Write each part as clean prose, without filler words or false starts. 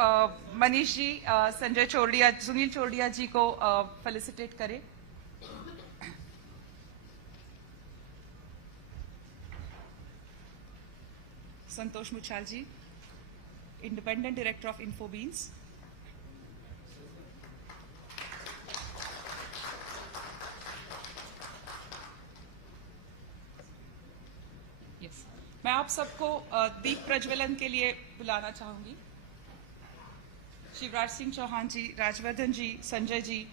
मनीष जी, संजय चोरडिया, सुनील चोरडिया जी को फेलिसिटेट करें। संतोष मुछाल जी, independent director of InfoBeans. मैं आप सबको दीप प्रज्वलन के लिए बुलाना चाहूंगी। शिवराज सिंह चौहान जी, राजवर्धन जी, संजय जी,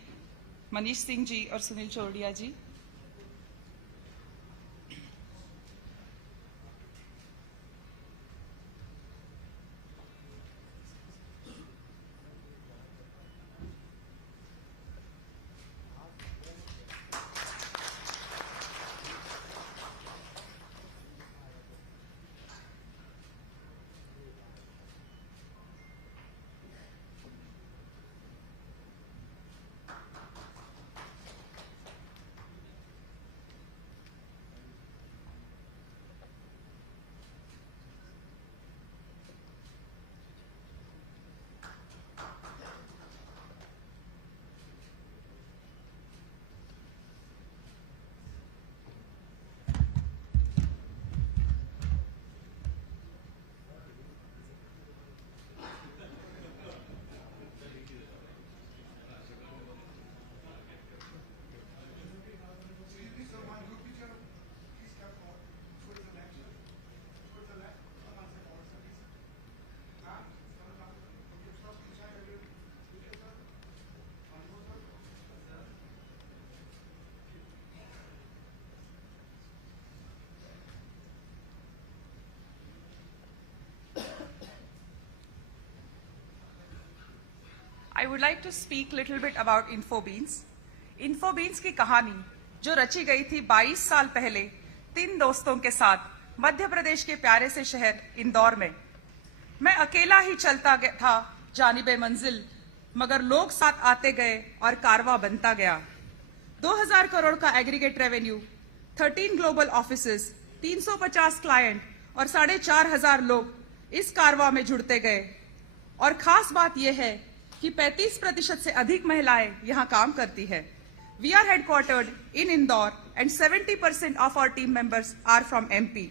मनीष सिंह जी और सुनील चोरडिया जी। I would like to speak little bit about InfoBeans. InfoBeans की कहानी जो रची गई थी 22 साल पहले 3 दोस्तों के साथ मध्य प्रदेश के प्यारे से शहर इंदौर में। मैं अकेला ही चलता था जानिबे मंजिल, मगर लोग साथ आते गए और कारवा बनता गया। 2000 करोड़ का aggregate revenue, 13 global offices, 350 client और 4500 लोग इस कारवा में जुड़ते गए। और खास बात यह है कि 35% से अधिक महिलाएं यहां काम करती है। We are headquartered in Indore and 70% of our team members are from MP.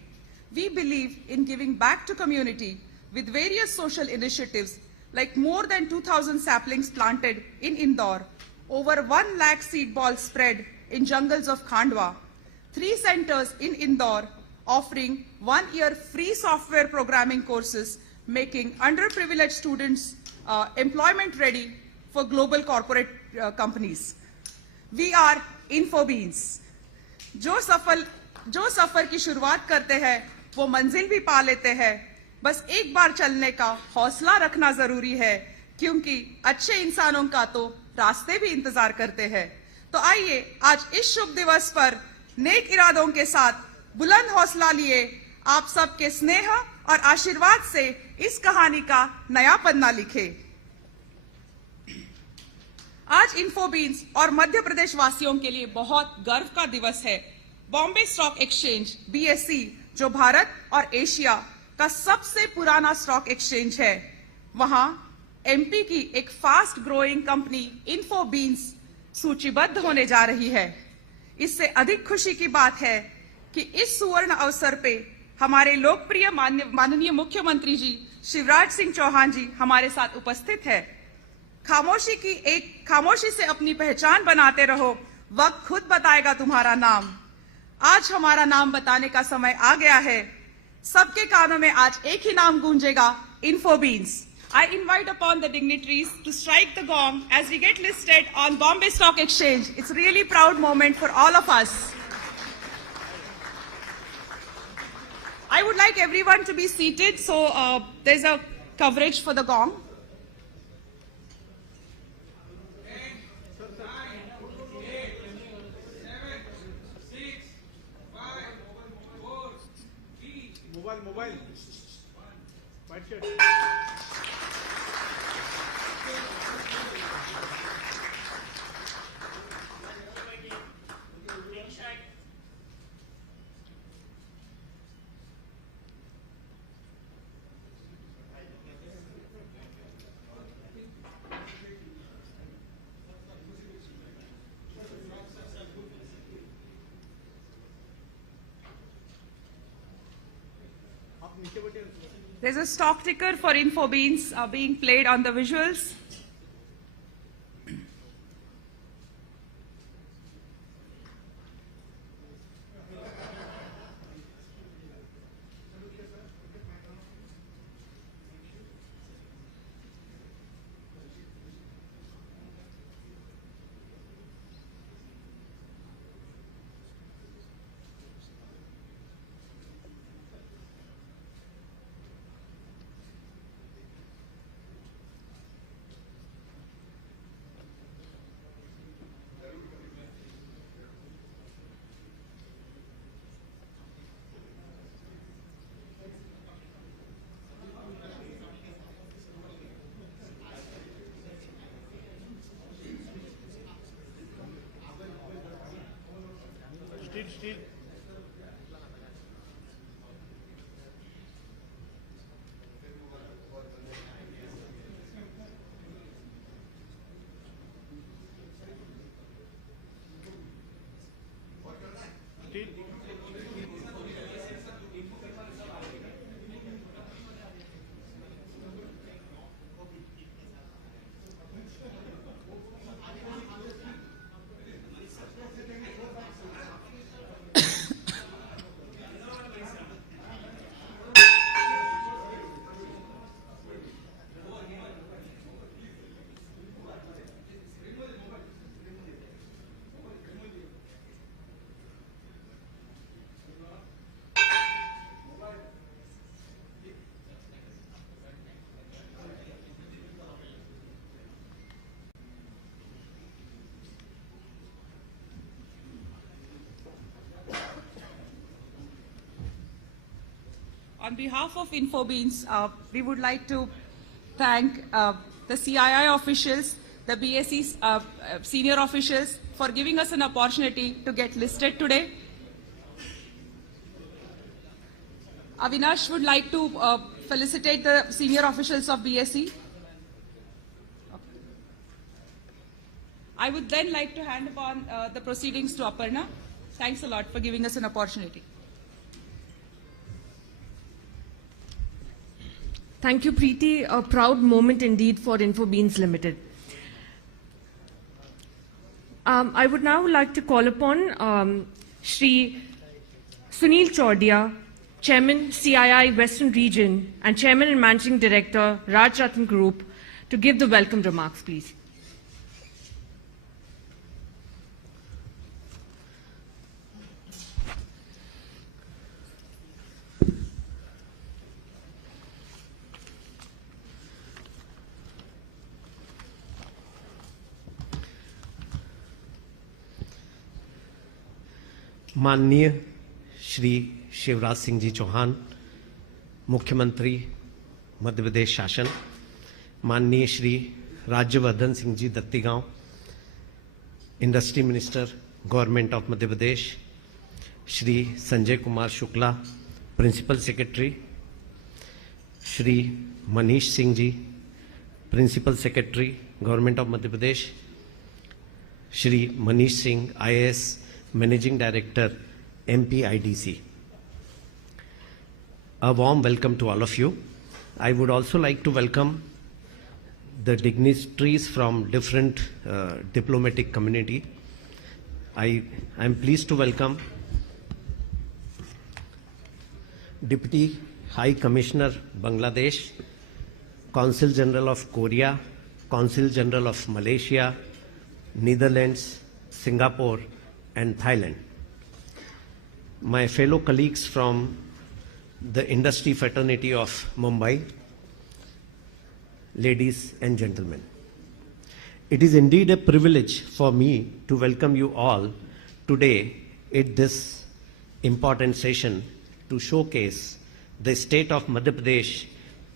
We believe in giving back to community with various social initiatives like more than 2,000 saplings planted in Indore, over 1 lakh seed balls spread in jungles of Khandwa, 3 centers in Indore offering 1 year free software programming courses, making underprivileged students employment ready for global corporate companies. We are InfoBeans. जो सफर की शुरुआत करते हैं वो मंजिल भी पा लेते हैं। बस एक बार चलने का हौसला रखना जरूरी है, क्योंकि अच्छे इंसानों का तो रास्ते भी इंतजार करते हैं। तो आइए आज इस शुभ दिवस पर नेक इरादों के साथ बुलंद हौसला लिए आप सबके स्नेह और आशीर्वाद से इस कहानी का नया पन्ना लिखे। आज इन्फोबीन्स और मध्य प्रदेश वासियों के लिए बहुत गर्व का दिवस है। बॉम्बे स्टॉक एक्सचेंज BSE, जो भारत और एशिया का सबसे पुराना स्टॉक एक्सचेंज है, वहां MP की एक फास्ट ग्रोइंग कंपनी इन्फोबीन्स सूचीबद्ध होने जा रही है। इससे अधिक खुशी की बात है कि इस सुवर्ण अवसर पे हमारे लोकप्रिय माननीय मुख्यमंत्री जी शिवराज सिंह चौहान जी हमारे साथ उपस्थित है। खामोशी से अपनी पहचान बनाते रहो, वक्त खुद बताएगा तुम्हारा नाम। आज हमारा नाम बताने का समय आ गया है। सबके कानों में आज एक ही नाम गूंजेगा, InfoBeans. I invite upon the dignitaries to strike the gong as we get listed on Bombay Stock Exchange. It's a really proud moment for all of us. I would like everyone to be seated, so there's a coverage for the gong. Mobile. White shirt. There's a stock ticker for Infobeans being played on the visuals. Still. On behalf of Infobeans, we would like to thank the CII officials, the BSE senior officials for giving us an opportunity to get listed today. Avinash would like to felicitate the senior officials of BSE. I would then like to hand upon the proceedings to Aparna. Thanks a lot for giving us an opportunity. Thank you, Preeti. A proud moment indeed for Infobeans Limited. I would now like to call upon Shri Sunil Chordia, Chairman CII Western Region and Chairman and Managing Director Raj Ratan Group, to give the welcome remarks, please. माननीय श्री शिवराज सिंह जी चौहान, मुख्यमंत्री मध्य प्रदेश शासन, माननीय Shri Rajyavardhan Singh ji Dattigaon, industry minister government of Madhya Pradesh, Shri Sanjay Kumar Shukla, principal secretary, Shri Manish Singh ji, principal secretary government of Madhya Pradesh, Shri Manish Singh IAS, Managing Director, MPIDC. A warm welcome to all of you. I would also like to welcome the dignitaries from different diplomatic community. I am pleased to welcome Deputy High Commissioner Bangladesh, Consul General of Korea, Consul General of Malaysia, Netherlands, Singapore, and Thailand. My fellow colleagues from the industry fraternity of Mumbai, ladies and gentlemen. It is indeed a privilege for me to welcome you all today at this important session to showcase the state of Madhya Pradesh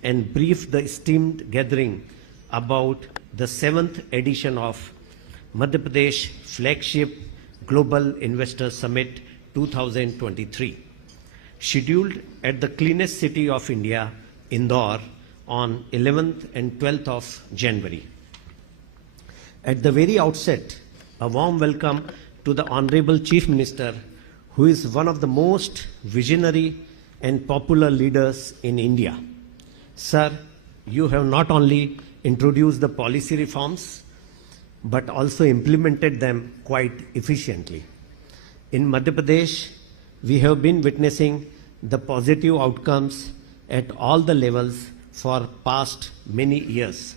and brief the esteemed gathering about the 7th edition of Madhya Pradesh flagship Global Investor Summit 2023, scheduled at the cleanest city of India, Indore, on 11th and 12th of January. At the very outset, a warm welcome to the Honorable Chief Minister, who is one of the most visionary and popular leaders in India. Sir, you have not only introduced the policy reforms, but also implemented them quite efficiently. In Madhya Pradesh, we have been witnessing the positive outcomes at all the levels for past many years.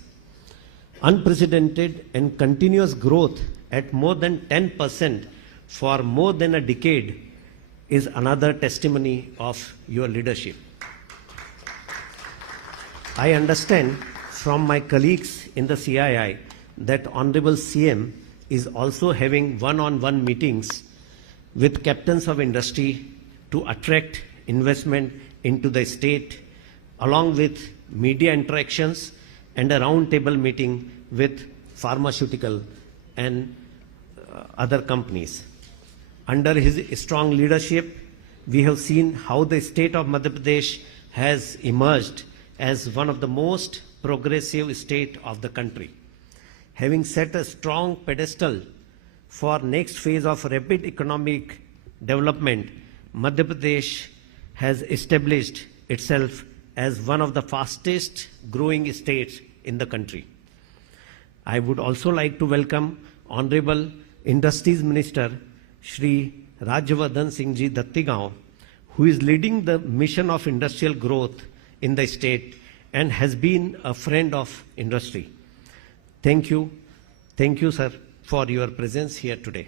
Unprecedented and continuous growth at more than 10% for more than a decade is another testimony of your leadership. I understand from my colleagues in the CII that Honorable CM is also having one-on-one meetings with captains of industry to attract investment into the state, along with media interactions and a roundtable meeting with pharmaceutical and other companies. Under his strong leadership, we have seen how the state of Madhya Pradesh has emerged as one of the most progressive states of the country. Having set a strong pedestal for next phase of rapid economic development, Madhya Pradesh has established itself as one of the fastest growing states in the country. I would also like to welcome Honorable Industries Minister Shri Rajyavardhan Singh Ji Dattigaon, who is leading the mission of industrial growth in the state and has been a friend of industry. Thank you, sir, for your presence here today.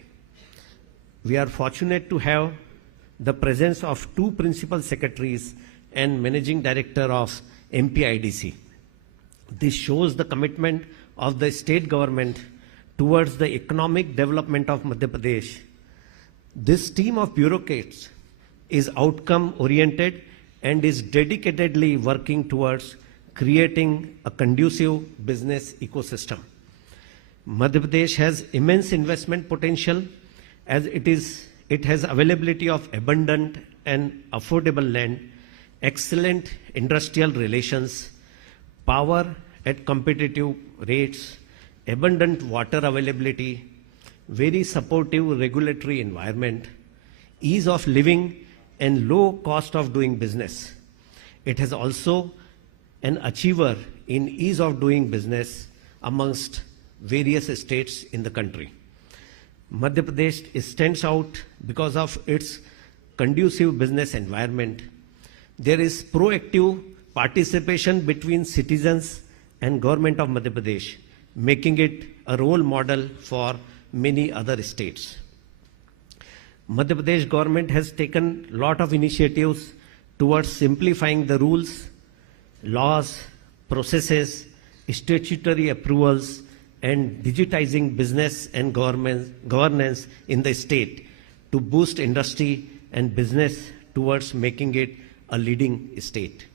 We are fortunate to have the presence of two principal secretaries and managing director of MPIDC. This shows the commitment of the state government towards the economic development of Madhya Pradesh. This team of bureaucrats is outcome-oriented and is dedicatedly working towards creating a conducive business ecosystem. Madhya Pradesh has immense investment potential as it has availability of abundant and affordable land, excellent industrial relations, power at competitive rates, abundant water availability, very supportive regulatory environment, ease of living, and low cost of doing business. It has also an achiever in ease of doing business amongst various states in the country. Madhya Pradesh stands out because of its conducive business environment. There is proactive participation between citizens and government of Madhya Pradesh, making it a role model for many other states. Madhya Pradesh government has taken a lot of initiatives towards simplifying the rules, laws, processes, statutory approvals, and digitizing business and governance in the state to boost industry and business towards making it a leading state.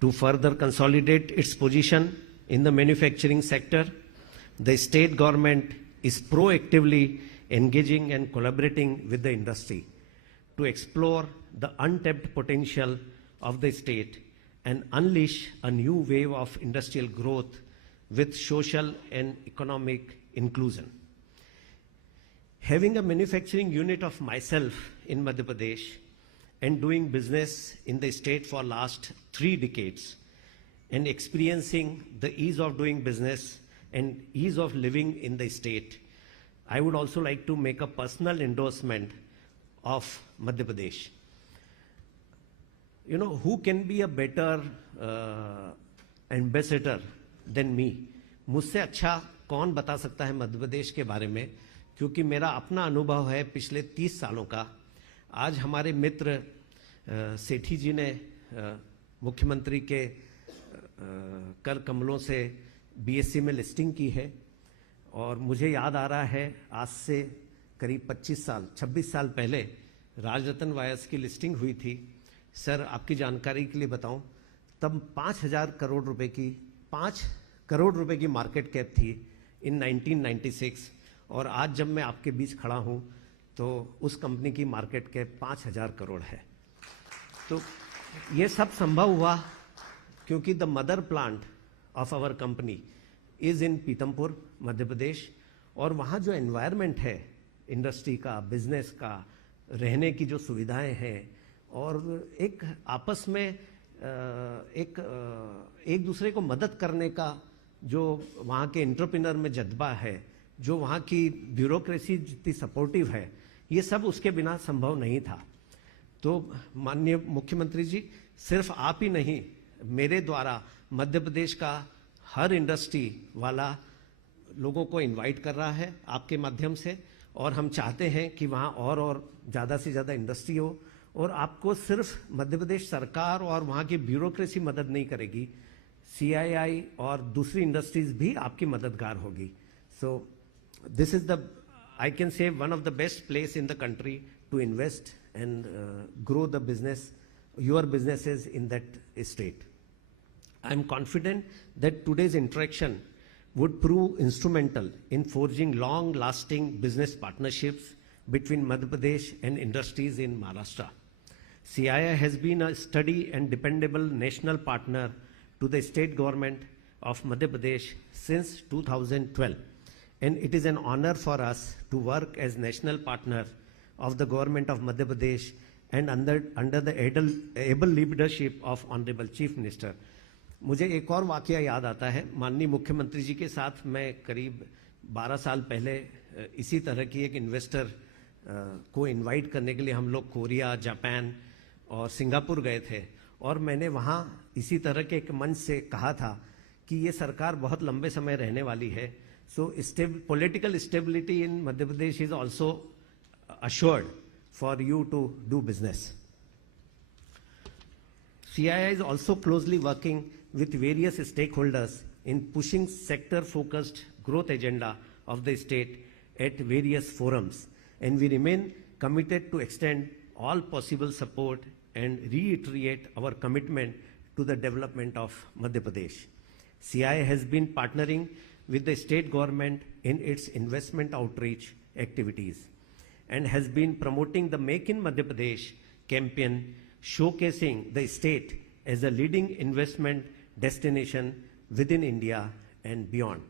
To further consolidate its position in the manufacturing sector, the state government is proactively engaging and collaborating with the industry to explore the untapped potential of the state and unleash a new wave of industrial growth with social and economic inclusion. Having a manufacturing unit of myself in Madhya Pradesh and doing business in the state for last 3 decades and experiencing the ease of doing business and ease of living in the state, I would also like to make a personal endorsement of Madhya Pradesh. You know, who can be a better ambassador than me? मुझसे अच्छा कौन बता सकता है मध्य प्रदेश के बारे में, क्योंकि मेरा अपना अनुभव है पिछले 30 सालों का। आज हमारे मित्र सेठी जी ने मुख्यमंत्री के कर कमलों से बीएससी में लिस्टिंग की है और मुझे याद आ रहा है आज से करीब 26 साल पहले राजरत्न वायर्स की लिस्टिंग हुई थी। सर, आपकी जानकारी के लिए बताऊं, तब 5 करोड़ रुपए की मार्केट कैप थी इन 1996 और आज जब मैं आपके बीच खड़ा हूं तो उस कंपनी की मार्केट कैप 5000 करोड़ है। तो ये सब संभव हुआ क्योंकि the mother plant of our company is in Pithampur, Madhya Pradesh, और वहाँ जो एनवायरनमेंट है इंडस्ट्री का, बिजनेस का, रहने की जो सुविधाएं हैं और एक आपस में एक दूसरे को मदद करने का जो वहाँ के एंटरप्रेन्योर में जज्बा है, जो वहाँ की ब्यूरोक्रेसी जितनी सपोर्टिव है, ये सब उसके बिना संभव नहीं था। तो माननीय मुख्यमंत्री जी, सिर्फ आप ही नहीं, मेरे द्वारा मध्य प्रदेश का हर इंडस्ट्री वाला लोगों को इनवाइट कर रहा है आपके माध्यम से, और हम चाहते हैं कि वहाँ और ज़्यादा से ज़्यादा इंडस्ट्री हो। और आपको सिर्फ मध्य प्रदेश सरकार और वहाँ की ब्यूरोक्रेसी मदद नहीं करेगी, CII और दूसरी इंडस्ट्रीज भी आपकी मददगार होगी। So this is the, I can say, one of the best place in the country to invest and grow the business, your businesses in that state. I am confident that today's interaction would prove instrumental in forging long-lasting business partnerships between Madhya Pradesh and industries in Maharashtra. CII has been a steady and dependable national partner to the state government of Madhya Pradesh since 2012. And it is an honor for us to work as national partner of the government of Madhya Pradesh and under the able leadership of Honorable Chief Minister. मुझे एक और वाकया याद आता है। माननीय मुख्यमंत्री जी के साथ मैं करीब 12 साल पहले इसी तरह की एक इन्वेस्टर को इनवाइट करने के लिए हम लोग कोरिया, जापान और सिंगापुर गए थे, और मैंने वहाँ इसी तरह के एक मंच से कहा था कि ये सरकार बहुत लंबे समय रहने वाली है। So political stability in Madhya Pradesh is also assured for you to do business. CII is also closely working with various stakeholders in pushing sector-focused growth agenda of the state at various forums, and we remain committed to extend all possible support and reiterate our commitment to the development of Madhya Pradesh. CII has been partnering with the state government in its investment outreach activities and has been promoting the Make in Madhya Pradesh campaign, showcasing the state as a leading investment destination within India and beyond.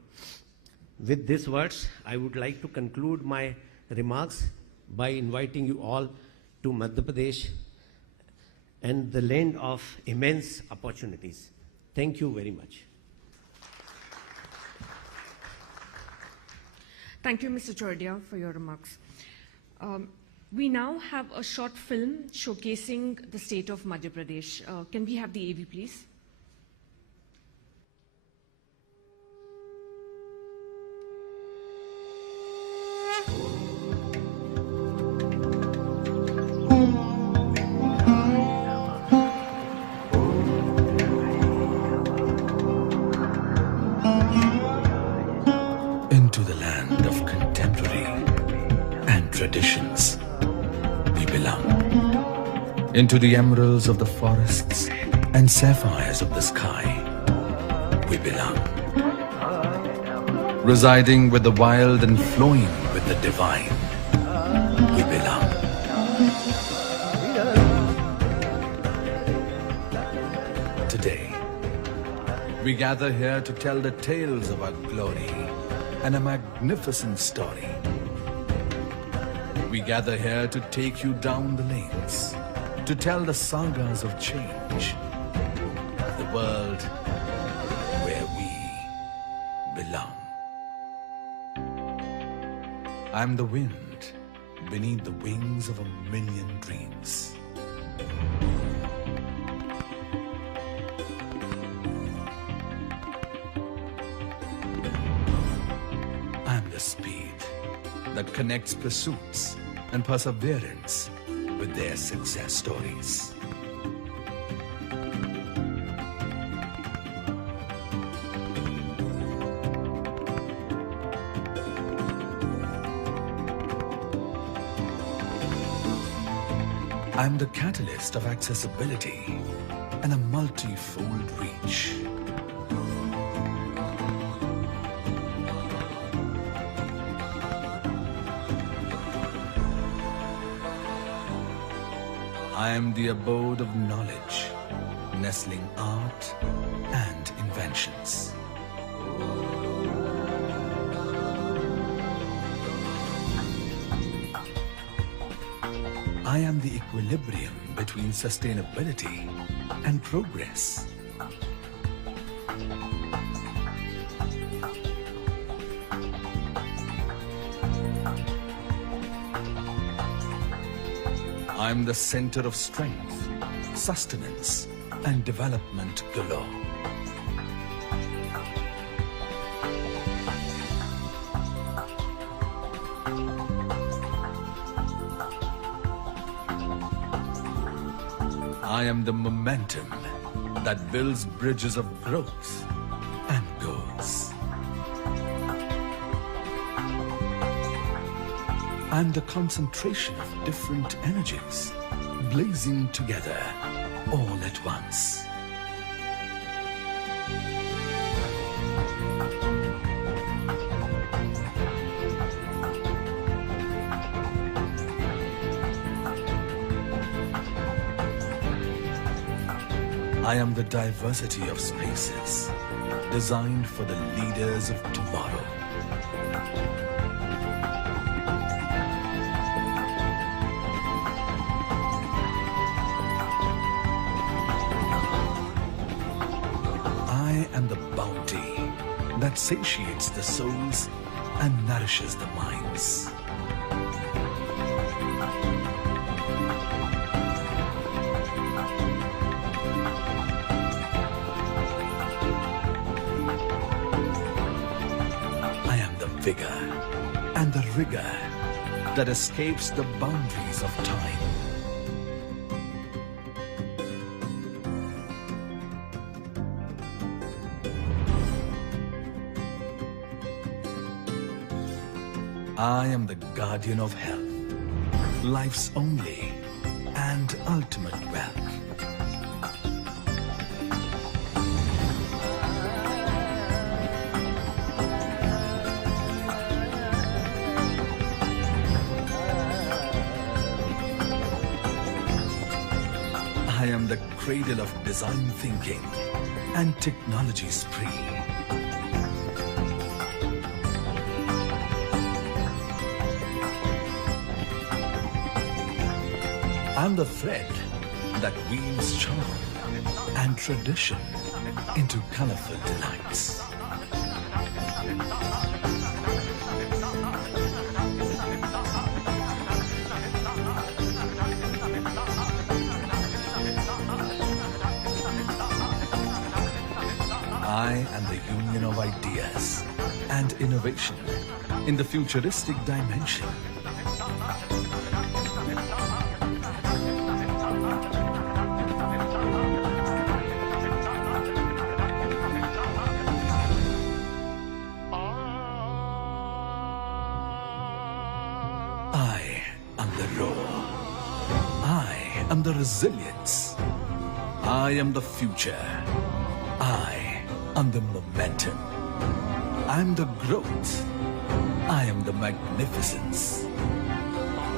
With these words, I would like to conclude my remarks by inviting you all to Madhya Pradesh and the land of immense opportunities. Thank you very much. Thank you, Mr. Chordia, for your remarks. We now have a short film showcasing the state of Madhya Pradesh. Can we have the AV, please? Into the land of contemporary and traditions we belong. Into the emeralds of the forests and sapphires of the sky we belong. Residing with the wild and flowing with the divine we belong. Today we gather here to tell the tales of our glory and a magnificent story. We gather here to take you down the lanes, to tell the sagas of change, the world where we belong. I'm the wind beneath the wings of a million dreams. I'm the speed that connects pursuits and perseverance with their success stories. I'm the catalyst of accessibility and a multi-fold reach. I am the abode of knowledge, nestling art and inventions. I am the equilibrium between sustainability and progress. I'm the center of strength, sustenance, and development galore. I am the momentum that builds bridges of growth and goals. I'm the concentration of different energies blazing together all at once. I am the diversity of spaces designed for the leaders of tomorrow. I am the bounty that satiates the souls and nourishes the minds. I am the vigor and the rigor that escapes the boundaries of time. I am the guardian of health, life's only and ultimate wealth. I am the cradle of design thinking and technology spree. I'm the thread that weaves charm and tradition into colorful delights. I am the union of ideas and innovation in the futuristic dimension. I am the roar. I am the resilience. I am the future. I am the momentum. I am the growth. I am the magnificence.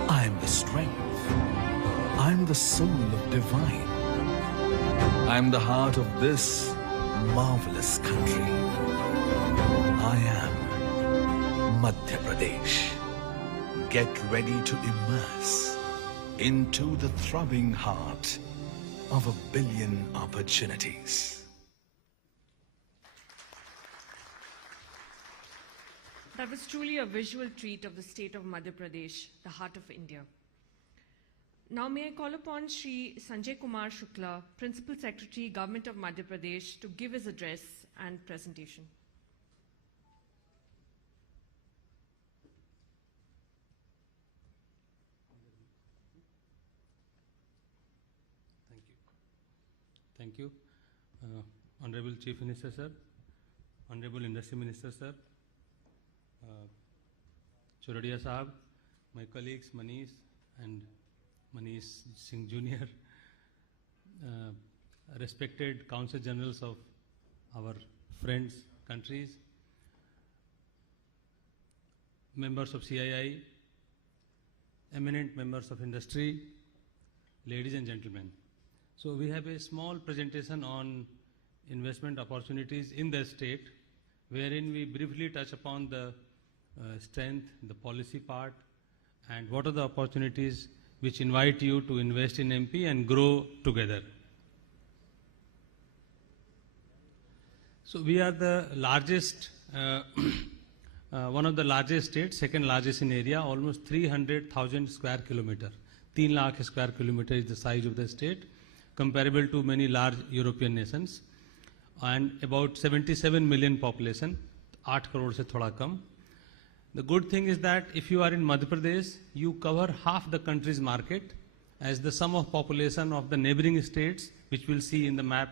I am the strength. I am the soul of divine. I am the heart of this marvelous country. I am Madhya Pradesh. Get ready to immerse into the throbbing heart of a billion opportunities. That was truly a visual treat of the state of Madhya Pradesh, the heart of India. Now may I call upon Shri Sanjay Kumar Shukla, Principal Secretary, Government of Madhya Pradesh, to give his address and presentation. Thank you. Honorable Chief Minister, sir. Honorable Industry Minister, sir. Choradia Sahab, my colleagues Manish and Manish Singh Jr., respected Council Generals of our friends, countries, members of CII, eminent members of industry, ladies and gentlemen. So we have a small presentation on investment opportunities in the state, wherein we briefly touch upon the strength, the policy part, and what are the opportunities which invite you to invest in MP and grow together. So we are the largest, one of the largest states, second largest in area, almost 300,000 square kilometer. 3 lakh square kilometer is the size of the state, comparable to many large European nations, and about 77 million population, 8 crore se thoda kam. The good thing is that if you are in Madhya Pradesh, you cover half the country's market, as the sum of population of the neighboring states, which we'll see in the map,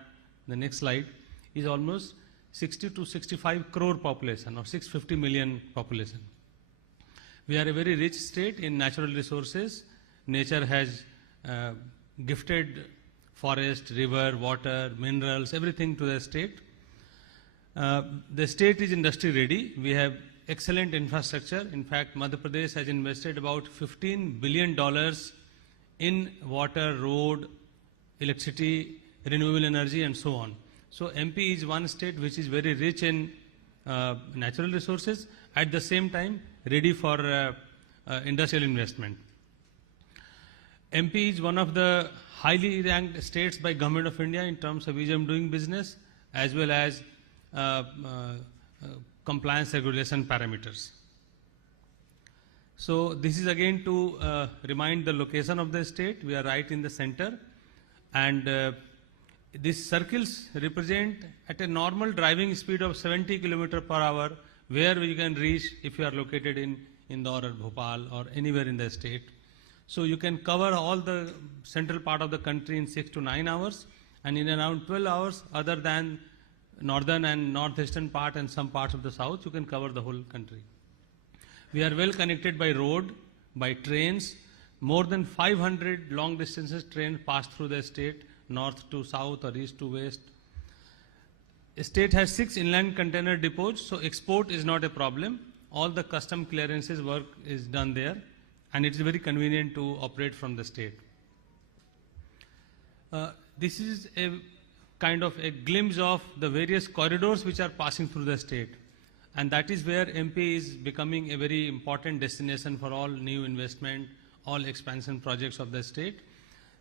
the next slide, is almost 60 to 65 crore population or 650 million population. We are a very rich state in natural resources. Nature has gifted forest, river, water, minerals, everything to the state. The state is industry ready. We have excellent infrastructure. In fact, Madhya Pradesh has invested about $15 billion in water, road, electricity, renewable energy, and so on. So MP is one state which is very rich in natural resources, at the same time ready for industrial investment. MP is one of the highly ranked states by Government of India in terms of ease of doing business, as well as compliance regulation parameters. So this is again to remind the location of the state. We are right in the center, and these circles represent at a normal driving speed of 70 km per hour, where you can reach if you are located in Indore or Bhopal or anywhere in the state. So you can cover all the central part of the country in 6 to 9 hours, and in around 12 hours, other than northern and northeastern part and some parts of the south, you can cover the whole country. We are well connected by road, by trains. More than 500 long distances trains pass through the state, north to south or east to west. The state has 6 inland container depots, so export is not a problem. All the custom clearances work is done there, and it is very convenient to operate from the state. This is a kind of a glimpse of the various corridors which are passing through the state, and that is where MP is becoming a very important destination for all new investment, all expansion projects of the state.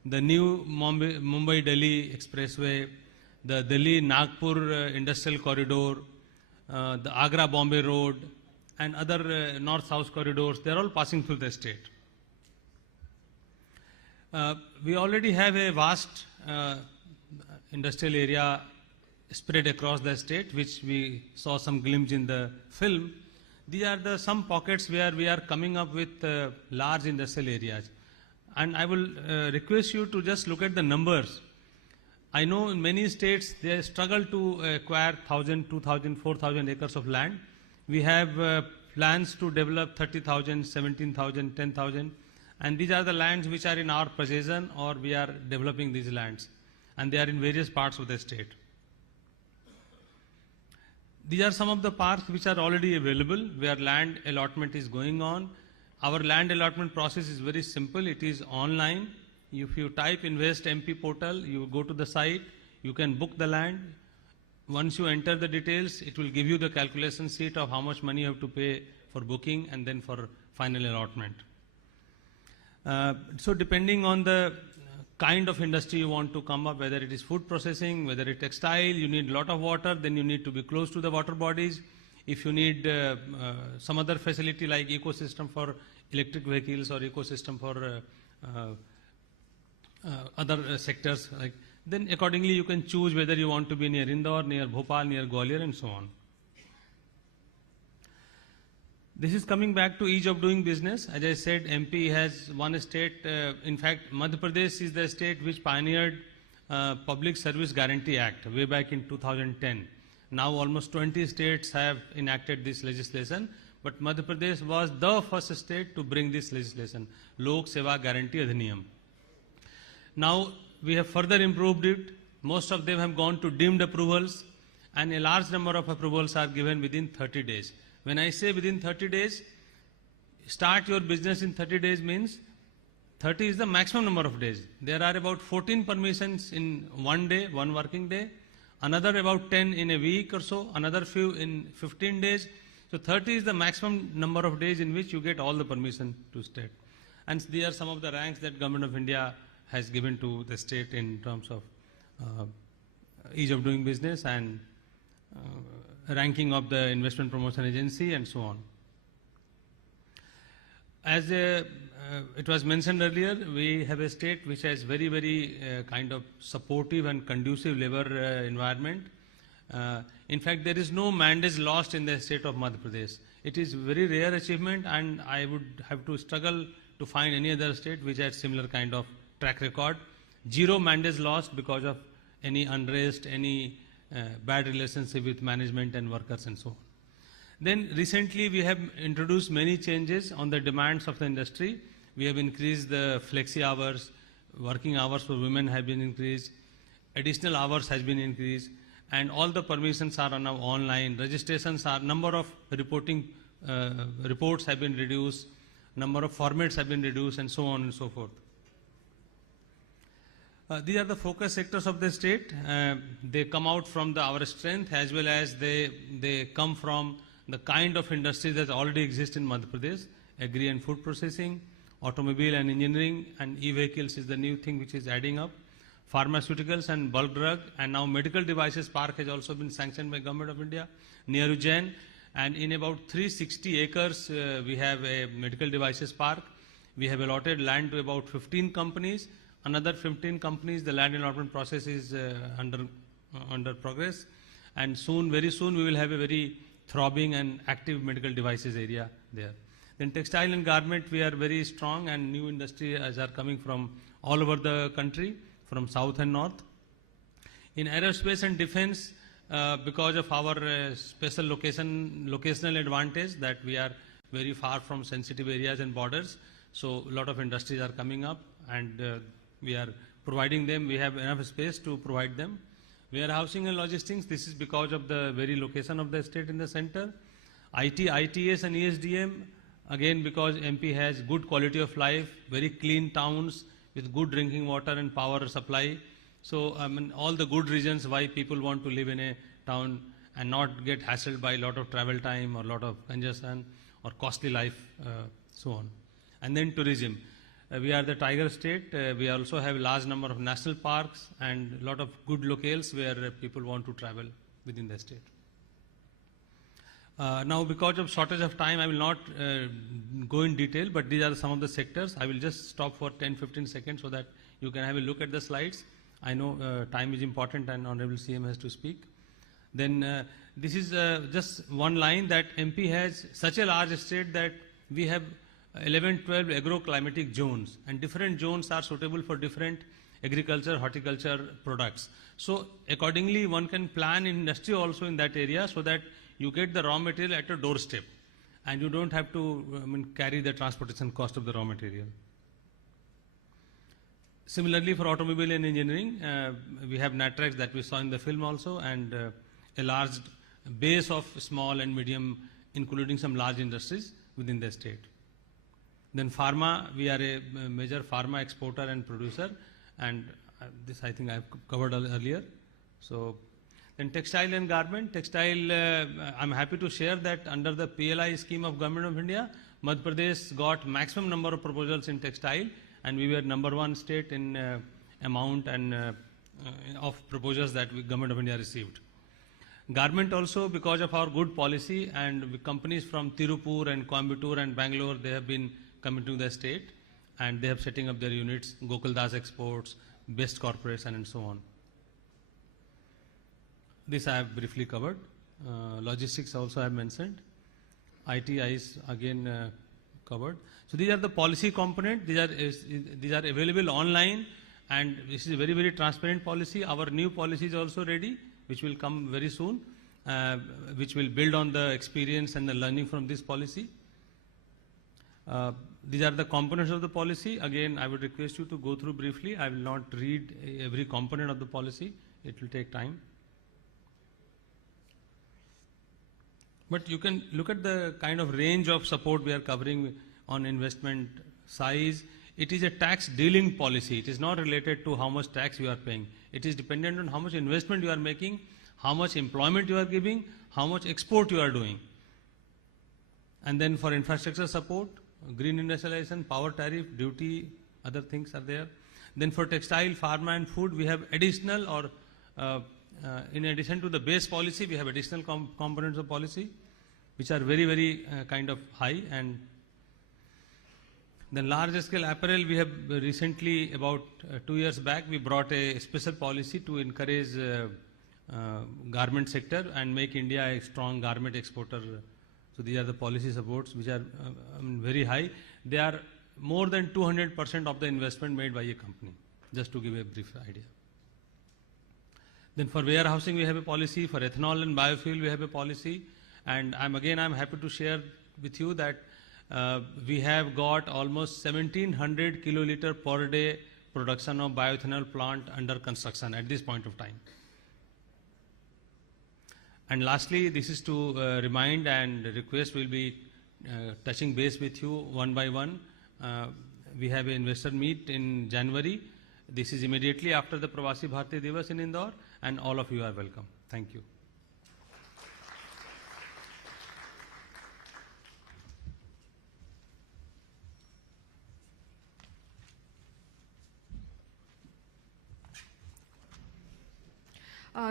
The new Mumbai-Delhi Expressway, the Delhi-Nagpur Industrial Corridor, the Agra-Bombay Road, and other north-south corridors, they are all passing through the state. We already have a vast industrial area spread across the state, which we saw some glimpse in the film. These are some pockets where we are coming up with large industrial areas. And I will request you to just look at the numbers. I know in many states they struggle to acquire 1,000, 2,000, 4,000 acres of land. We have plans to develop 30,000, 17,000, 10,000, and these are the lands which are in our possession, or we are developing these lands, and they are in various parts of the state. These are some of the parks which are already available, where land allotment is going on. Our land allotment process is very simple. It is online. If you type Invest MP portal, you go to the site, you can book the land. Once you enter the details, it will give you the calculation sheet of how much money you have to pay for booking and then for final allotment. So depending on the kind of industry you want to come up, whether it is food processing, whether it's textile, you need a lot of water, then you need to be close to the water bodies. If you need some other facility like ecosystem for electric vehicles or ecosystem for other sectors, then accordingly you can choose whether you want to be near Indore, near Bhopal, near Gwalior, and so on. This is coming back to ease of doing business. As I said, MP has one state, in fact, Madhya Pradesh is the state which pioneered Public Service Guarantee Act way back in 2010. Now almost 20 states have enacted this legislation, but Madhya Pradesh was the first state to bring this legislation, Lok Seva Guarantee Adhiniyam. Now we have further improved it. Most of them have gone to deemed approvals, and a large number of approvals are given within 30 days. When I say within 30 days, start your business in 30 days means 30 is the maximum number of days. There are about 14 permissions in one day, one working day, another about 10 in a week or so, another few in 15 days. So 30 is the maximum number of days in which you get all the permission to state. And these are some of the ranks that Government of India has given to the state in terms of ease of doing business and ranking of the investment promotion agency and so on. As it was mentioned earlier, we have a state which has very kind of supportive and conducive labor environment. In fact, there is no mandate lost in the state of Madhya Pradesh. It is very rare achievement, and I would have to struggle to find any other state which has similar kind of track record. 0 mandates lost because of any unrest, any bad relationship with management and workers and so on. Then recently we have introduced many changes on the demands of the industry. We have increased the flexi hours, working hours for women have been increased, additional hours has been increased, and all the permissions are now online. Registrations are, number of reporting reports have been reduced, number of formats have been reduced, and so on and so forth. These are the focus sectors of the state. They come out from our strength, as well as they come from the kind of industry that already exists in Madhya Pradesh: agri and food processing, automobile and engineering, and e-vehicles is the new thing which is adding up. Pharmaceuticals and bulk drug, and now medical devices park has also been sanctioned by Government of India near Ujjain, and in about 360 acres we have a medical devices park. We have allotted land to about 15 companies. Another 15 companies, the land allotment process is under progress, and soon, very soon, we will have a very throbbing and active medical devices area there. Then textile and garment, we are very strong, and new industries are coming from all over the country, from south and north. In aerospace and defense, because of our special locational advantage that we are very far from sensitive areas and borders, so a lot of industries are coming up, and we are providing them. We have enough space to provide them. Warehousing and logistics, this is because of the very location of the state in the center. IT, ITS and ESDM, again because MP has good quality of life, very clean towns with good drinking water and power supply. So all the good reasons why people want to live in a town and not get hassled by a lot of travel time or a lot of congestion or costly life, so on. And then tourism. We are the tiger state. We also have a large number of national parks and a lot of good locales where people want to travel within the state. Now, because of shortage of time, I will not go in detail, but these are some of the sectors. I will just stop for 10-15 seconds so that you can have a look at the slides. I know time is important and Honorable CM has to speak. Then this is just one line that MP has such a large state that we have 11-12 agro-climatic zones, and different zones are suitable for different agriculture, horticulture products. So accordingly, one can plan industry also in that area so that you get the raw material at your doorstep and you don't have to carry the transportation cost of the raw material. Similarly, for automobile and engineering, we have NATRAX that we saw in the film also, and a large base of small and medium, including some large industries within the state. Then pharma, we are a major pharma exporter and producer, and this I think I have covered earlier. So then textile and garment. Textile, I'm happy to share that under the PLI scheme of Government of India, Madhya Pradesh got maximum number of proposals in textile, and we were #1 state in amount and of proposals that Government of India received. Garment also, because of our good policy, and companies from Tirupur and Coimbatore and Bangalore, they have been coming to the state, and they have setting up their units, Gokuldas Exports, Best Corporation, and so on. This I have briefly covered. Logistics also I have mentioned. IT is again covered. So these are the policy component. These are available online, and this is a very transparent policy. Our new policy is also ready, which will come very soon, which will build on the experience and the learning from this policy. These are the components of the policy. Again, I would request you to go through briefly. I will not read every component of the policy. It will take time. But you can look at the kind of range of support we are covering on investment size. It is a tax dealing policy. It is not related to how much tax you are paying. It is dependent on how much investment you are making, how much employment you are giving, how much export you are doing. And then for infrastructure support, green industrialization, power tariff, duty, other things are there. Then for textile, pharma and food, we have additional or in addition to the base policy, we have additional components of policy which are very, very kind of high. And then large scale apparel, we have recently, about 2 years back, we brought a special policy to encourage garment sector and make India a strong garment exporter. So these are the policy supports which are very high. They are more than 200% of the investment made by a company, just to give a brief idea. Then for warehousing, we have a policy. For ethanol and biofuel, we have a policy. And I'm happy to share with you that we have got almost 1700 kiloliter per day production of bioethanol plant under construction at this point of time. And lastly, this is to remind and request, we'll be touching base with you one by one. We have an investor meet in January. This is immediately after the Pravasi Bharatiya Divas in Indore, and all of you are welcome. Thank you.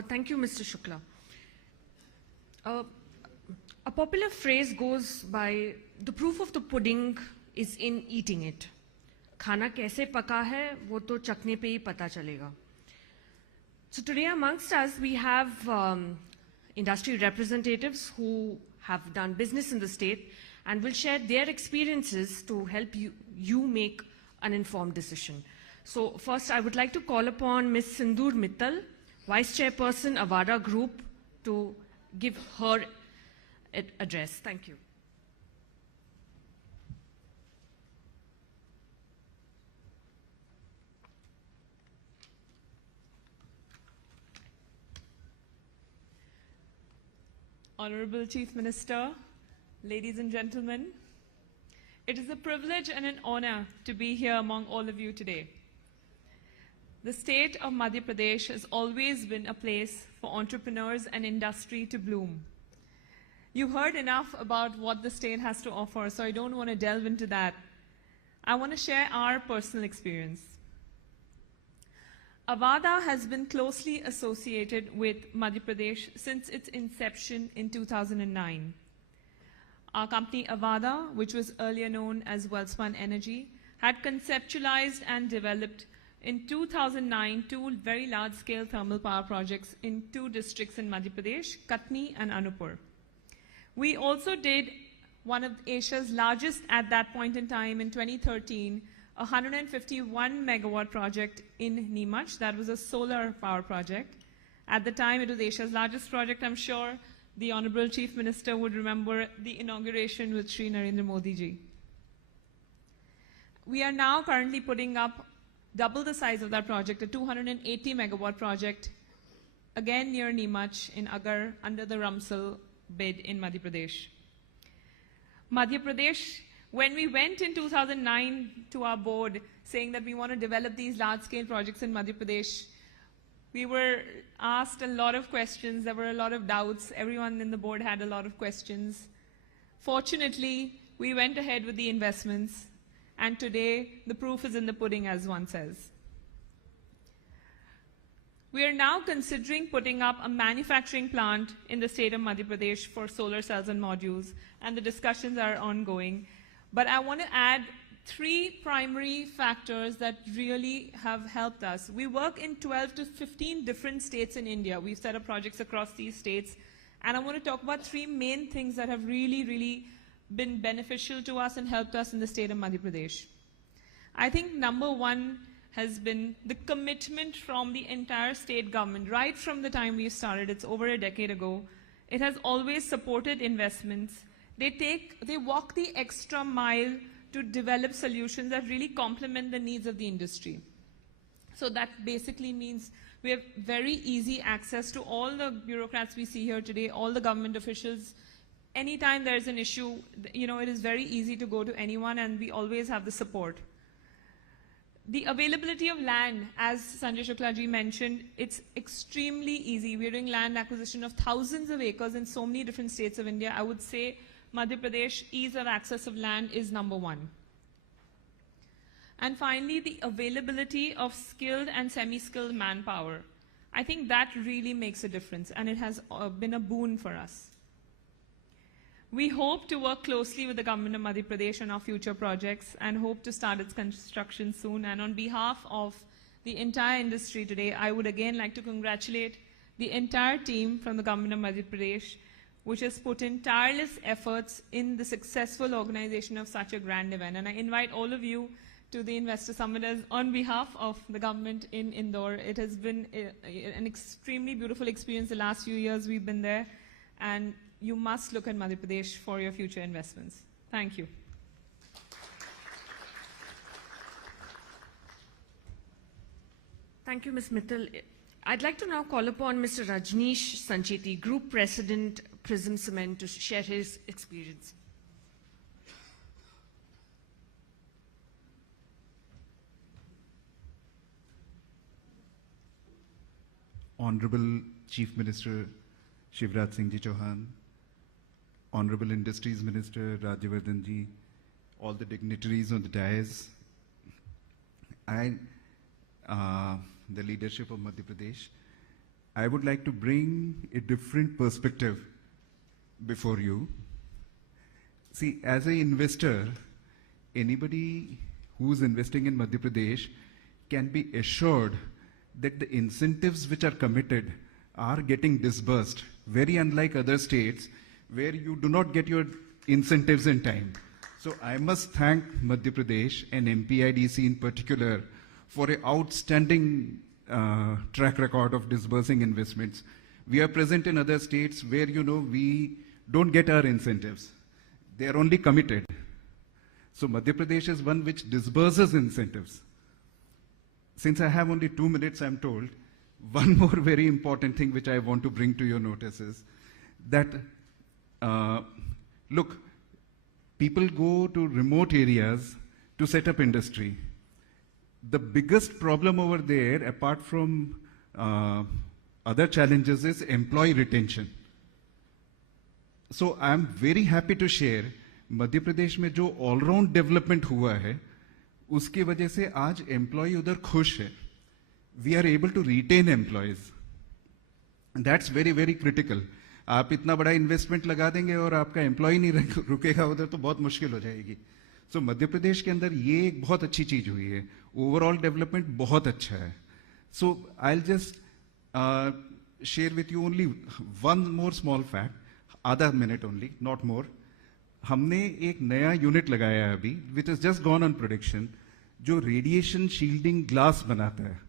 Thank you, Mr. Shukla. A popular phrase goes by, the proof of the pudding is in eating it. खाना कैसे पका है वो तो चखने पे ही पता चलेगा. So today amongst us we have industry representatives who have done business in the state and will share their experiences to help you make an informed decision. So first I would like to call upon Ms. Sindoor Mittal, Vice Chairperson, Avada Group, to give her address. Thank you. Honorable Chief Minister, ladies and gentlemen, it is a privilege and an honor to be here among all of you today. The state of Madhya Pradesh has always been a place for entrepreneurs and industry to bloom. You've heard enough about what the state has to offer, so I don't want to delve into that. I want to share our personal experience. Avada has been closely associated with Madhya Pradesh since its inception in 2009. Our company Avada, which was earlier known as Welspun Energy, had conceptualized and developed in 2009 two very large-scale thermal power projects in two districts in Madhya Pradesh, Katni and Anuppur. We also did one of Asia's largest at that point in time in 2013, a 151 megawatt project in Neemuch. That was a solar power project. At the time, it was Asia's largest project. I'm sure the Honorable Chief Minister would remember the inauguration with Shri Narendra Modi ji. We are now currently putting up double the size of that project, a 280 megawatt project, again near Neemuch in Agar, under the Ramsal bid in Madhya Pradesh. Madhya Pradesh, when we went in 2009 to our board saying that we want to develop these large-scale projects in Madhya Pradesh, we were asked a lot of questions. There were a lot of doubts. Everyone in the board had a lot of questions. Fortunately, we went ahead with the investments, and today the proof is in the pudding, as one says. We are now considering putting up a manufacturing plant in the state of Madhya Pradesh for solar cells and modules, and the discussions are ongoing. But I want to add three primary factors that really have helped us. We work in 12 to 15 different states in India. We've set up projects across these states. And I want to talk about three main things that have really been beneficial to us and helped us in the state of Madhya Pradesh. I think number one has been the commitment from the entire state government. Right from the time we started, it's over a decade ago, it has always supported investments. They walk the extra mile to develop solutions that really complement the needs of the industry. So that basically means we have very easy access to all the bureaucrats we see here today, all the government officials. Anytime there's an issue, it is very easy to go to anyone, and we always have the support. The availability of land, as Sanjay Shukla ji mentioned, it's extremely easy. We're doing land acquisition of thousands of acres in so many different states of India. I would say Madhya Pradesh, ease of access of land is number one. And finally, the availability of skilled and semi-skilled manpower. I think that really makes a difference, and it has been a boon for us. We hope to work closely with the government of Madhya Pradesh on our future projects and hope to start its construction soon. And on behalf of the entire industry today, I would again like to congratulate the entire team from the government of Madhya Pradesh, which has put in tireless efforts in the successful organization of such a grand event. And I invite all of you to the Investor Summit on behalf of the government in Indore. It has been an extremely beautiful experience the last few years we've been there, and you must look at Madhya Pradesh for your future investments. Thank you. Thank you, Ms. Mittal. I'd like to now call upon Mr. Rajneesh Sancheti, Group President, Prism Cement, to share his experience. Honorable Chief Minister Shivraj Singh ji Chouhan, Honorable Industries Minister Rajyavardhan ji, all the dignitaries on the dais, and the leadership of Madhya Pradesh, I would like to bring a different perspective before you. See, as an investor, anybody who is investing in Madhya Pradesh can be assured that the incentives which are committed are getting disbursed, very unlike other states where you do not get your incentives in time. So I must thank Madhya Pradesh and MPIDC in particular for an outstanding track record of disbursing investments. We are present in other states where, we don't get our incentives. They are only committed. So Madhya Pradesh is one which disburses incentives. Since I have only 2 minutes, I'm told, one more very important thing which I want to bring to your notice is that, look, people go to remote areas to set up industry. The biggest problem over there, apart from other challenges, is employee retention. So I'm very happy to share, Madhya Pradesh में जो all-round development हुआ है, उसकी वजह से आज employee उधर खुश है. We are able to retain employees. That's very, very critical. आप इतना बड़ा investment लगा देंगे और आपका employee नहीं रुकेगा उधर तो बहुत मुश्किल हो जाएगी. So मध्य प्रदेश के अंदर ये एक बहुत अच्छी चीज हुई है. Overall development बहुत अच्छा है. So I'll just share with you only one more small fact. आधा minute only, not more. हमने एक नया यूनिट लगाया है अभी, which has just gone on production, जो रेडिएशन शील्डिंग ग्लास बनाता है.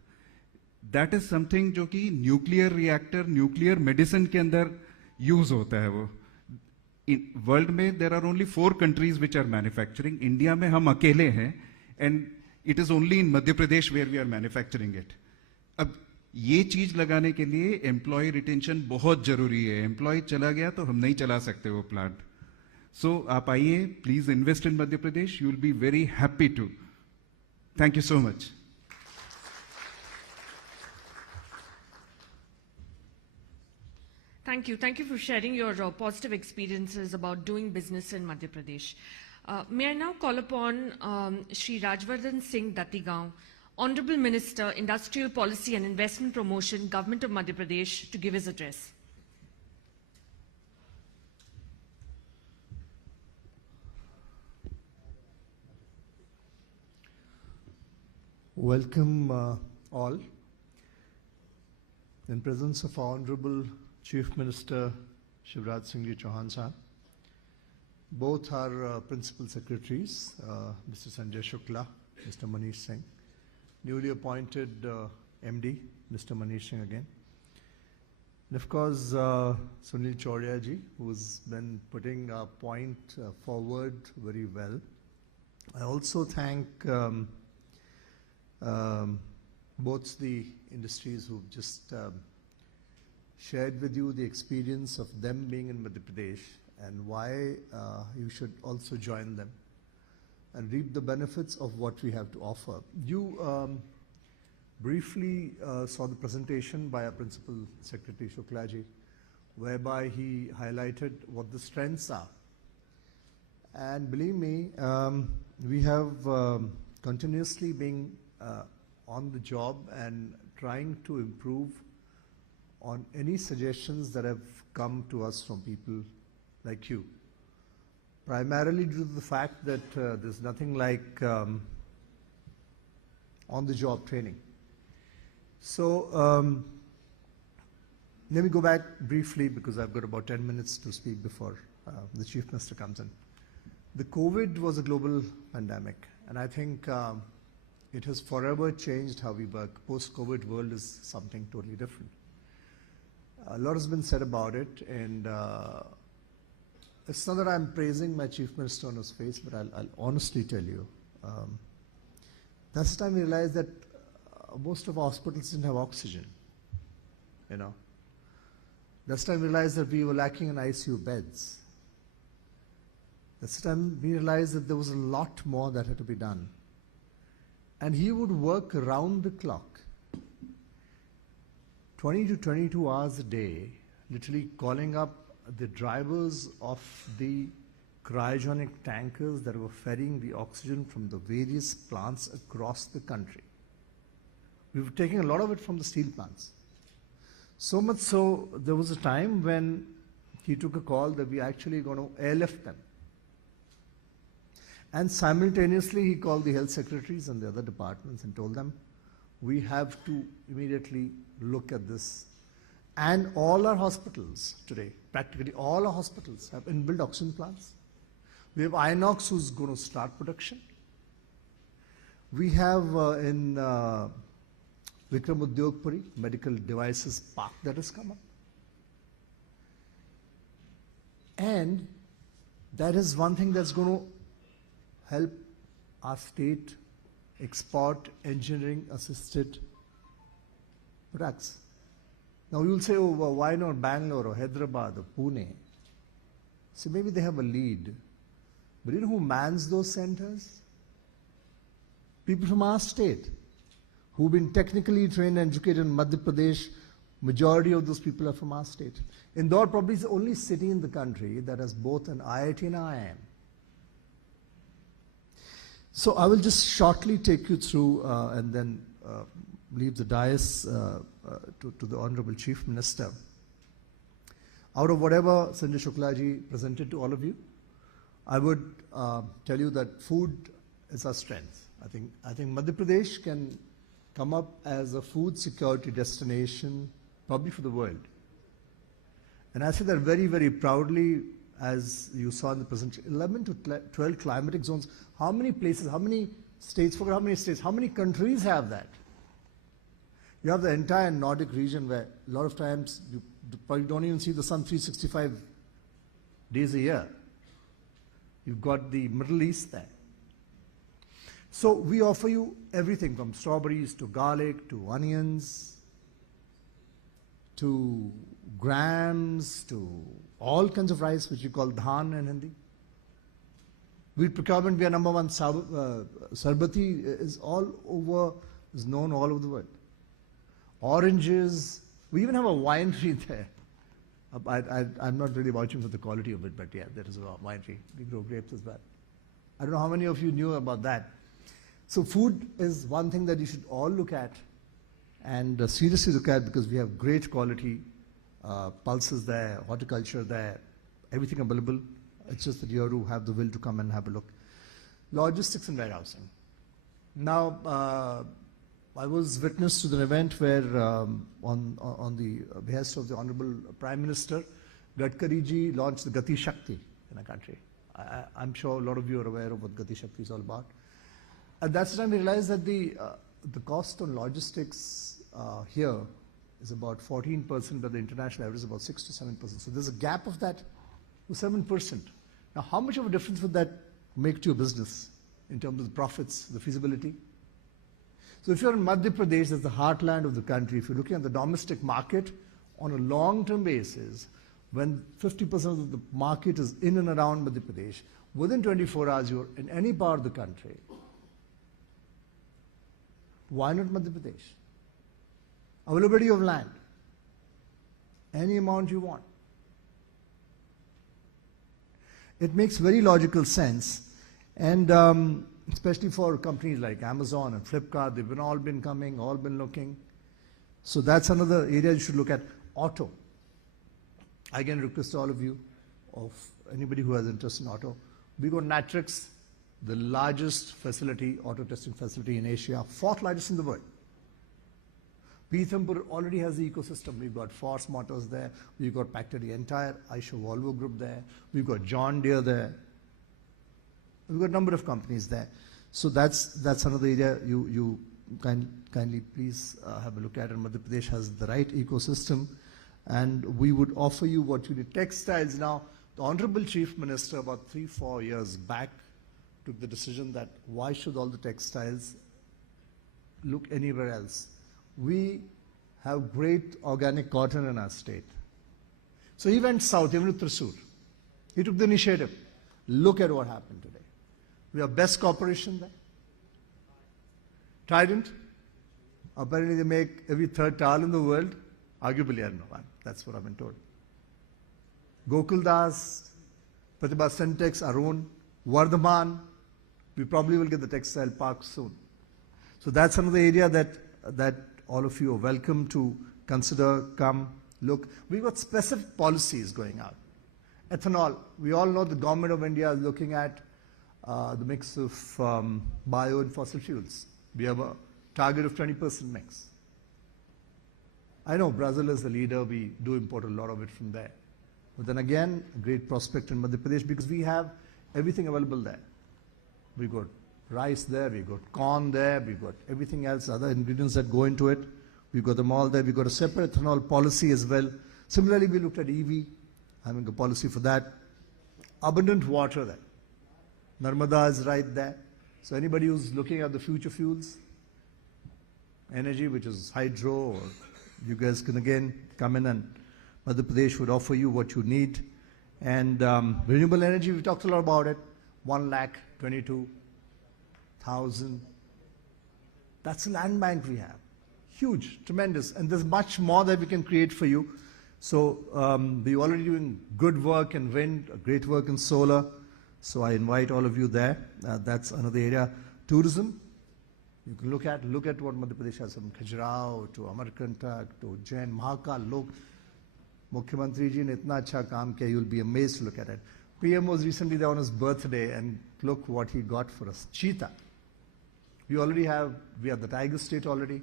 दैट इज समथिंग जो कि न्यूक्लियर रिएक्टर, न्यूक्लियर मेडिसिन के अंदर यूज होता है. वो वर्ल्ड में there are only 4 countries which are manufacturing. India में हम अकेले हैं, and it is only in Madhya Pradesh where we are manufacturing it. अब ये चीज लगाने के लिए एम्प्लॉय रिटेंशन बहुत जरूरी है. एम्प्लॉय चला गया तो हम नहीं चला सकते वो प्लांट. सो आप आइए, please invest in Madhya Pradesh. You will be very happy to. Thank you so much. Thank you. Thank you for sharing your positive experiences about doing business in Madhya Pradesh. May I now call upon Shri Rajyavardhan Singh Datigaon, Honorable Minister, Industrial Policy and Investment Promotion, Government of Madhya Pradesh, to give his address. Welcome all. In presence of Honorable Chief Minister Shivraj Singh Chouhan sahab, both our principal secretaries, Mr. Sanjay Shukla, Mr. Manish Singh, newly appointed MD, Mr. Manish Singh again, and of course Sunil Chaudia ji, who's been putting a point forward very well. I also thank both the industries who've just shared with you the experience of them being in Madhya Pradesh and why you should also join them and reap the benefits of what we have to offer. You briefly saw the presentation by our Principal Secretary Shukla ji, whereby he highlighted what the strengths are And believe me, we have continuously been on the job and trying to improve on any suggestions that have come to us from people like you. Primarily due to the fact that there's nothing like on-the-job training. So let me go back briefly because I've got about 10 minutes to speak before the Chief Minister comes in. The COVID was a global pandemic, and I think it has forever changed how we work. Post-COVID world is something totally different. A lot has been said about it, and it's not that I'm praising my Chief Minister on his face, but I'll honestly tell you, that's the time we realized that most of our hospitals didn't have oxygen, you know. That's the time we realized that we were lacking in ICU beds. That's the time we realized that there was a lot more that had to be done. And he would work around the clock, 20 to 22 hours a day, literally calling up the drivers of the cryogenic tankers that were ferrying the oxygen from the various plants across the country. We were taking a lot of it from the steel plants. So much so, there was a time when he took a call that we actually going to airlift them. And simultaneously, he called the health secretaries and the other departments and told them, we have to immediately look at this. And all our hospitals today, practically all our hospitals have inbuilt oxygen plants. We have Inox who's going to start production. We have in Vikram Udyogpuri, medical devices park that has come up. And that is one thing that's going to help our state export engineering assisted products. Now you will say, oh, well, why not Bangalore or Hyderabad or Pune? So maybe they have a lead. But you know who mans those centers? People from our state who've been technically trained and educated in Madhya Pradesh. Majority of those people are from our state. Indore probably is the only city in the country that has both an IIT and IIM. So I will just shortly take you through and then leave the dais to the Honorable Chief Minister. Out of whatever Sanjay Shukla ji presented to all of you, I would tell you that food is our strength. I think Madhya Pradesh can come up as a food security destination probably for the world. And I say that very, very proudly, as you saw in the presentation, 11 to 12 climatic zones. How many places, how many states, forget how many states, how many countries have that? You have the entire Nordic region where a lot of times you probably don't even see the sun 365 days a year. You've got the Middle East there. So we offer you everything from strawberries to garlic to onions to grams to all kinds of rice, which you call dhan in Hindi. Wheat procurement, we are number one. Sarbati is all over, is known all over the world. Oranges, we even have a winery there. I'm not really vouching for the quality of it, but yeah, there is a winery. We grow grapes as well. I don't know how many of you knew about that. So food is one thing that you should all look at and seriously look at, because we have great quality pulses there, horticulture there, everything available. It's just that you have to have the will to come and have a look. Logistics and warehousing. Now, I was witness to the event where on the behest of the Honorable Prime Minister, Gadkari ji launched the Gati Shakti in our country. I'm sure a lot of you are aware of what Gati Shakti is all about. At that time we realized that the cost on logistics here is about 14%, but the international average is about 6 to 7%. So there's a gap of that to 7%. Now how much of a difference would that make to your business in terms of the profits, the feasibility? So if you're in Madhya Pradesh, that's the heartland of the country, if you're looking at the domestic market on a long-term basis, when 50% of the market is in and around Madhya Pradesh, within 24 hours you're in any part of the country. Why not Madhya Pradesh? Availability of land, any amount you want. It makes very logical sense. And especially for companies like Amazon and Flipkart, they've all been coming, all been looking. So that's another area you should look at. Auto. I can request all of you, of anybody who has interest in auto. We got Natrix, the largest facility, auto testing facility in Asia, 4th largest in the world. Pithampur already has the ecosystem. We've got Force Motors there. We've got practically the entire Aisha Volvo group there. We've got John Deere there. We've got a number of companies there. So that's another area you kindly please have a look at. And Madhya Pradesh has the right ecosystem. And we would offer you what you need. Textiles now, the Honorable Chief Minister about 3-4 years back took the decision that why should all the textiles look anywhere else? We have great organic cotton in our state. So he went south, even to Thrissur. He took the initiative. Look at what happened today. We have best corporation there. Trident. Apparently they make every third towel in the world. Arguably, I don't know. That's what I've been told. Gokul Das, Pratibha Syntex, Arun, Vardhaman. We probably will get the textile park soon. So that's another area that all of you are welcome to consider, come, look. We've got specific policies going out. Ethanol, we all know the government of India is looking at the mix of bio and fossil fuels. We have a target of 20% mix. I know Brazil is the leader, we do import a lot of it from there. But then again, a great prospect in Madhya Pradesh because we have everything available there. We've got rice there, we've got corn there, we've got everything else, other ingredients that go into it. We've got them all there. We've got a separate ethanol policy as well. Similarly, we looked at EV, having a policy for that. Abundant water there. Narmada is right there. So anybody who's looking at the future fuels, energy, which is hydro, or you guys can again come in and Madhya Pradesh would offer you what you need. And renewable energy, we talked a lot about it. 1,22,000. That's the land bank we have. Huge, tremendous. And there's much more that we can create for you. So we're already doing good work in wind, great work in solar. So I invite all of you there. That's another area. Tourism. You can look at what Madhya Pradesh has from Khajuraho to Amarkantak to Ujjain, Mahakal. Look, Mukhyamantri ji ne itna acha kaam kiya, you'll be amazed to look at it. PM was recently there on his birthday and look what he got for us. Cheetah. We are the tiger state already.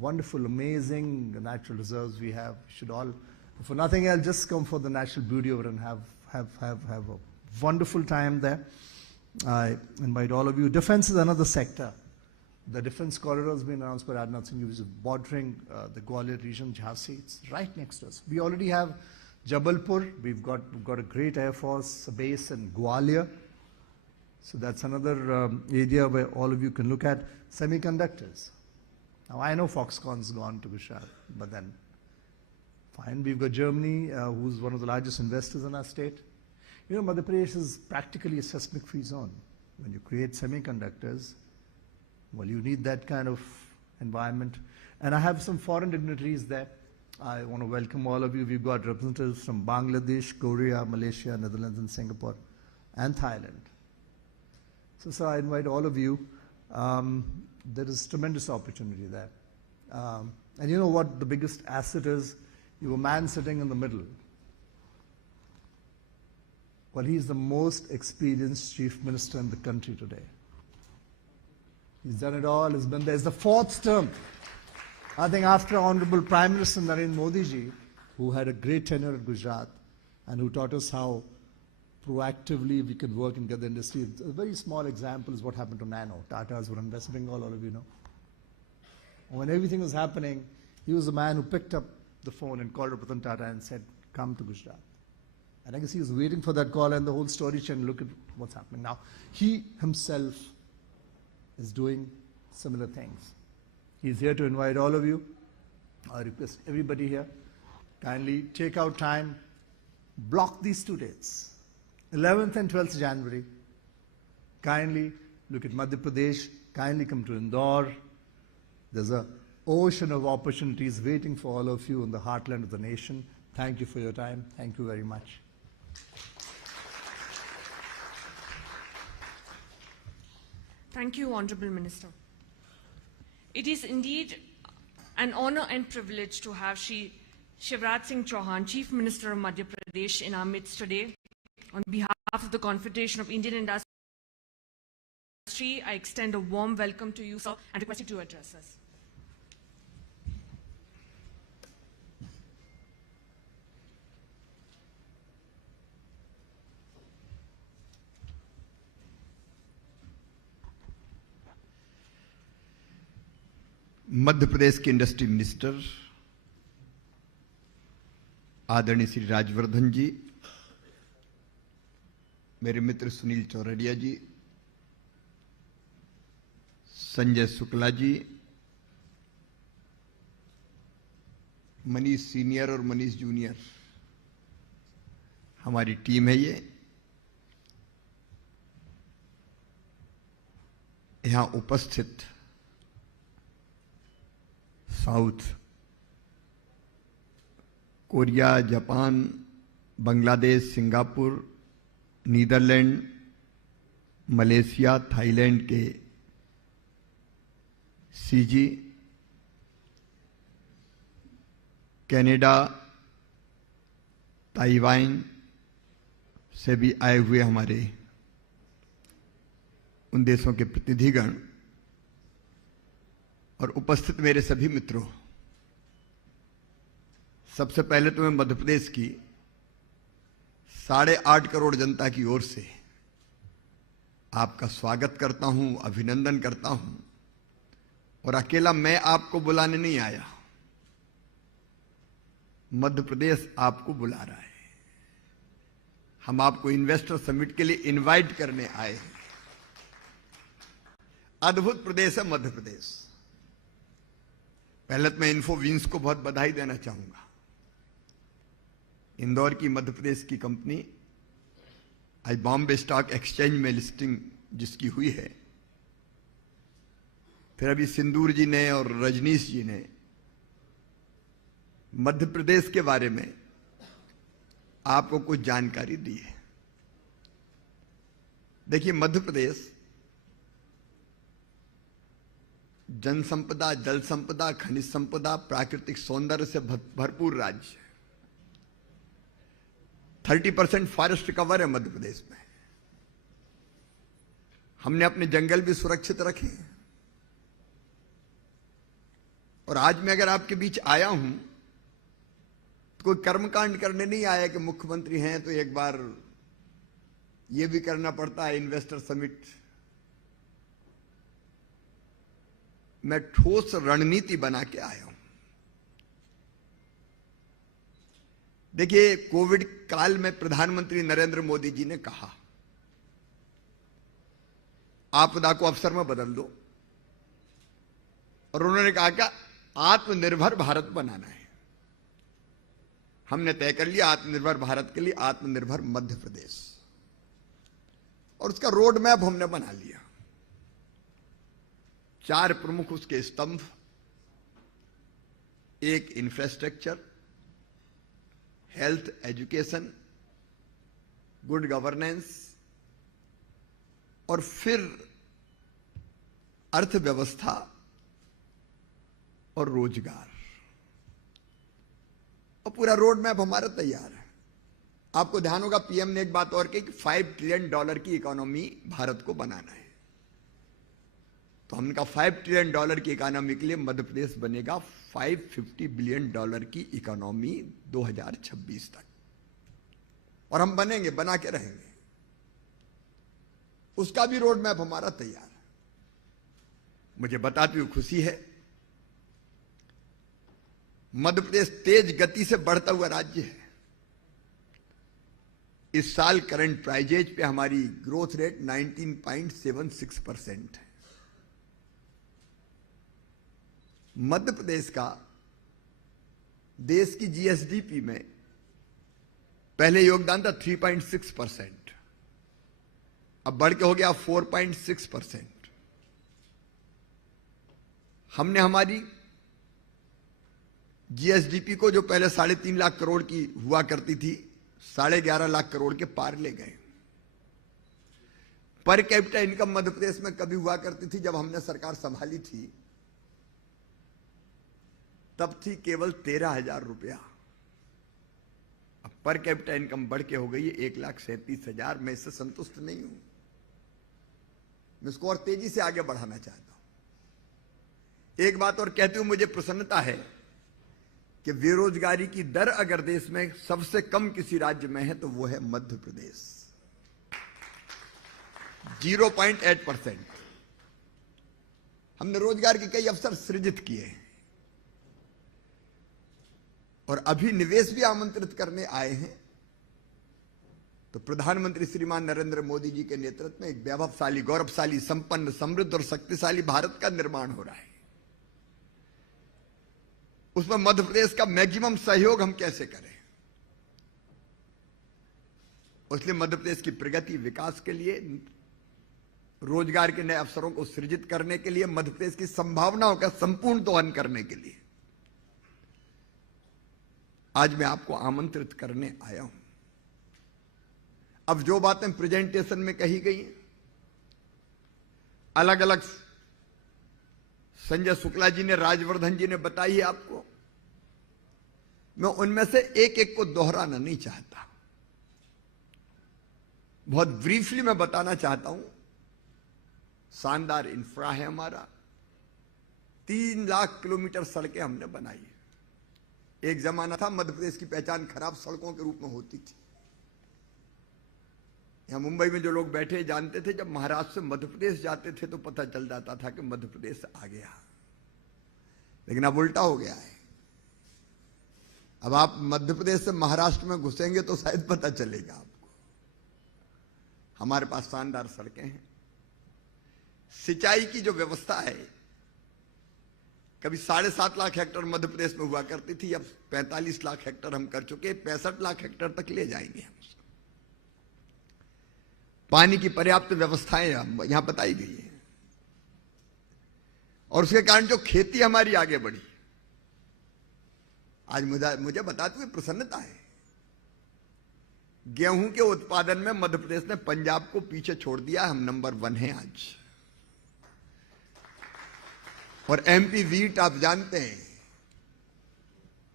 Wonderful, amazing natural reserves we have. We should all, for nothing else, just come for the natural beauty of it and have a wonderful time there. I invite all of you. Defense is another sector. The defense corridor has been announced by Rajnath Singh, which is bordering the Gwalior region, Jhansi. It's right next to us. We already have Jabalpur. We've got a great Air Force base in Gwalior. So that's another area where all of you can look at. Semiconductors. Now I know Foxconn's gone to Gujarat, but then fine. We've got Germany, who's one of the largest investors in our state. You know, Madhya Pradesh is practically a seismic-free zone. When you create semiconductors, well, you need that kind of environment. And I have some foreign dignitaries there. I want to welcome all of you. We've got representatives from Bangladesh, Korea, Malaysia, Netherlands, and Singapore, and Thailand. So I invite all of you. There is tremendous opportunity there. And you know what the biggest asset is? You have a man sitting in the middle. Well, he's the most experienced chief minister in the country today. He's done it all, he's been there. It's the 4th term. I think after Honorable Prime Minister Narendra Modi ji, who had a great tenure at Gujarat and who taught us how proactively we can work and get the industry. A very small example is what happened to Nano. Tatas were in West Bengal, all of you know. When everything was happening, he was the man who picked up the phone and called Ratan Tata and said, come to Gujarat. And I guess he was waiting for that call and the whole story chain, look at what's happening now. He himself is doing similar things. He's here to invite all of you. I request everybody here, kindly take out time, block these 2 dates. 11th and 12th January, kindly look at Madhya Pradesh, kindly come to Indore. There's an ocean of opportunities waiting for all of you in the heartland of the nation. Thank you for your time. Thank you very much. Thank you, Honorable Minister. It is indeed an honor and privilege to have Shri Shivraj Singh Chouhan, Chief Minister of Madhya Pradesh, in our midst today. On behalf of the Confederation of Indian Industry, I extend a warm welcome to you, sir, and request you to address us. Madhya Pradesh के industry minister आदरणीय श्री राजवर्धन जी, मेरे मित्र Sunil Chordia ji, Sanjay Shukla ji, Manish senior और Manish junior, हमारी team है ये। यहां उपस्थित South Korea, Japan, Bangladesh, Singapore, Netherlands, Malaysia, Thailand के सीजी, कनाडा, ताइवान से भी आए हुए हमारे उन देशों के प्रतिनिधिगण और उपस्थित मेरे सभी मित्रों, सबसे पहले तो मैं मध्य प्रदेश की 8.5 करोड़ जनता की ओर से आपका स्वागत करता हूं, अभिनंदन करता हूं। और अकेला मैं आपको बुलाने नहीं आया, मध्य प्रदेश आपको बुला रहा है। हम आपको इन्वेस्टर समिट के लिए इनवाइट करने आए हैं। अद्भुत प्रदेश है मध्य प्रदेश। पहले तो मैं इन्फोवींस को बहुत बधाई देना चाहूंगा। इंदौर की मध्य प्रदेश की कंपनी आज बॉम्बे स्टॉक एक्सचेंज में लिस्टिंग जिसकी हुई है, फिर अभी सिंदूर जी ने और रजनीश जी ने मध्य प्रदेश के बारे में आपको कुछ जानकारी दी है। देखिए, मध्य प्रदेश जन संपदा, जल संपदा, खनिज संपदा, प्राकृतिक सौंदर्य से भरपूर राज्य है। 30% फॉरेस्ट कवर है मध्य प्रदेश में। हमने अपने जंगल भी सुरक्षित रखे। और आज मैं अगर आपके बीच आया हूं तो कोई कर्मकांड करने नहीं आया कि मुख्यमंत्री हैं तो एक बार ये भी करना पड़ता है, इन्वेस्टर समिट। मैं ठोस रणनीति बना के आया हूं। देखिए, कोविड काल में प्रधानमंत्री नरेंद्र मोदी जी ने कहा आपदा को अवसर में बदल दो, और उन्होंने कहा कि आत्मनिर्भर भारत बनाना है। हमने तय कर लिया आत्मनिर्भर भारत के लिए आत्मनिर्भर मध्य प्रदेश, और उसका रोड मैप हमने बना लिया। 4 प्रमुख उसके स्तंभ, एक infrastructure, health, education, good governance, और फिर अर्थव्यवस्था और रोजगार। और पूरा रोड मैप हमारा तैयार है। आपको ध्यान होगा पीएम ने एक बात और कही कि $5 ट्रिलियन की इकोनॉमी भारत को बनाना है। तो हमने कहा $5 ट्रिलियन की इकोनॉमी के लिए मध्य प्रदेश बनेगा $550 बिलियन की इकोनॉमी 2026 तक, और हम बनेंगे, बना के रहेंगे। उसका भी रोड मैप हमारा तैयार है। मुझे बताते हुए खुशी है, मध्य प्रदेश तेज गति से बढ़ता हुआ राज्य है। इस साल करंट प्राइजेज पे हमारी ग्रोथ रेट 19.76% है। मध्य प्रदेश का देश की जीएसडीपी में पहले योगदान था 3.6%, अब बढ़ के हो गया 4.6%। हमने हमारी जीएसडीपी को, जो पहले 3.5 लाख करोड़ की हुआ करती थी, 11.5 लाख करोड़ के पार ले गए। Per capita income Madhya Pradesh में कभी हुआ करती थी जब हमने सरकार संभाली थी, तब थी केवल 13,000 रुपया। अब पर कैपिटा इनकम बढ़ के हो गई है 1,37,000। मैं इससे संतुष्ट नहीं हूं, मैं इसको और तेजी से आगे बढ़ाना चाहता हूं। एक बात और कहते हुए मुझे प्रसन्नता है कि बेरोजगारी की दर अगर देश में सबसे कम किसी राज्य में है तो वो है मध्य प्रदेश, 0.8%। हमने रोजगार के कई अवसर सृजित किए हैं और अभी निवेश भी आमंत्रित करने आए हैं। तो प्रधानमंत्री श्रीमान नरेंद्र मोदी जी के नेतृत्व में एक वैभवशाली, गौरवशाली, संपन्न, समृद्ध और शक्तिशाली भारत का निर्माण हो रहा है। उसमें मध्य प्रदेश का मैक्सिमम सहयोग हम कैसे करें, इसलिए मध्य प्रदेश की प्रगति, विकास के लिए, रोजगार के नए अवसरों को सृजित करने के लिए, मध्य प्रदेश की संभावनाओं का संपूर्ण दोहन करने के लिए आज मैं आपको आमंत्रित करने आया हूं। अब जो बातें प्रेजेंटेशन में कही गई हैं, अलग अलग संजय शुक्ला जी ने, राजवर्धन जी ने बताई है आपको, मैं उनमें से एक एक को दोहराना नहीं चाहता, बहुत ब्रीफली मैं बताना चाहता हूं। शानदार इंफ्रा है हमारा, 3 लाख किलोमीटर सड़कें हमने बनाई है। एक जमाना था मध्य प्रदेश की पहचान खराब सड़कों के रूप में होती थी। यहां मुंबई में जो लोग बैठे जानते थे, जब महाराष्ट्र से मध्य प्रदेश जाते थे तो पता चल जाता था कि मध्य प्रदेश आ गया, लेकिन अब उल्टा हो गया है। अब आप मध्य प्रदेश से महाराष्ट्र में घुसेंगे तो शायद पता चलेगा आपको। हमारे पास शानदार सड़कें हैं, सिंचाई की जो व्यवस्था है, कभी 7.5 लाख हेक्टेयर मध्य प्रदेश में हुआ करती थी, अब 45 लाख हेक्टेयर हम कर चुके, 65 लाख हेक्टेयर तक ले जाएंगे हम। पानी की पर्याप्त व्यवस्थाएं यहां बताई गई है और उसके कारण जो खेती हमारी आगे बढ़ी, आज मुझे बताते हुए प्रसन्नता है। गेहूं के उत्पादन में मध्य प्रदेश ने पंजाब को पीछे छोड़ दिया, हम नंबर 1 हैं आज। और एमपी वीट आप जानते हैं,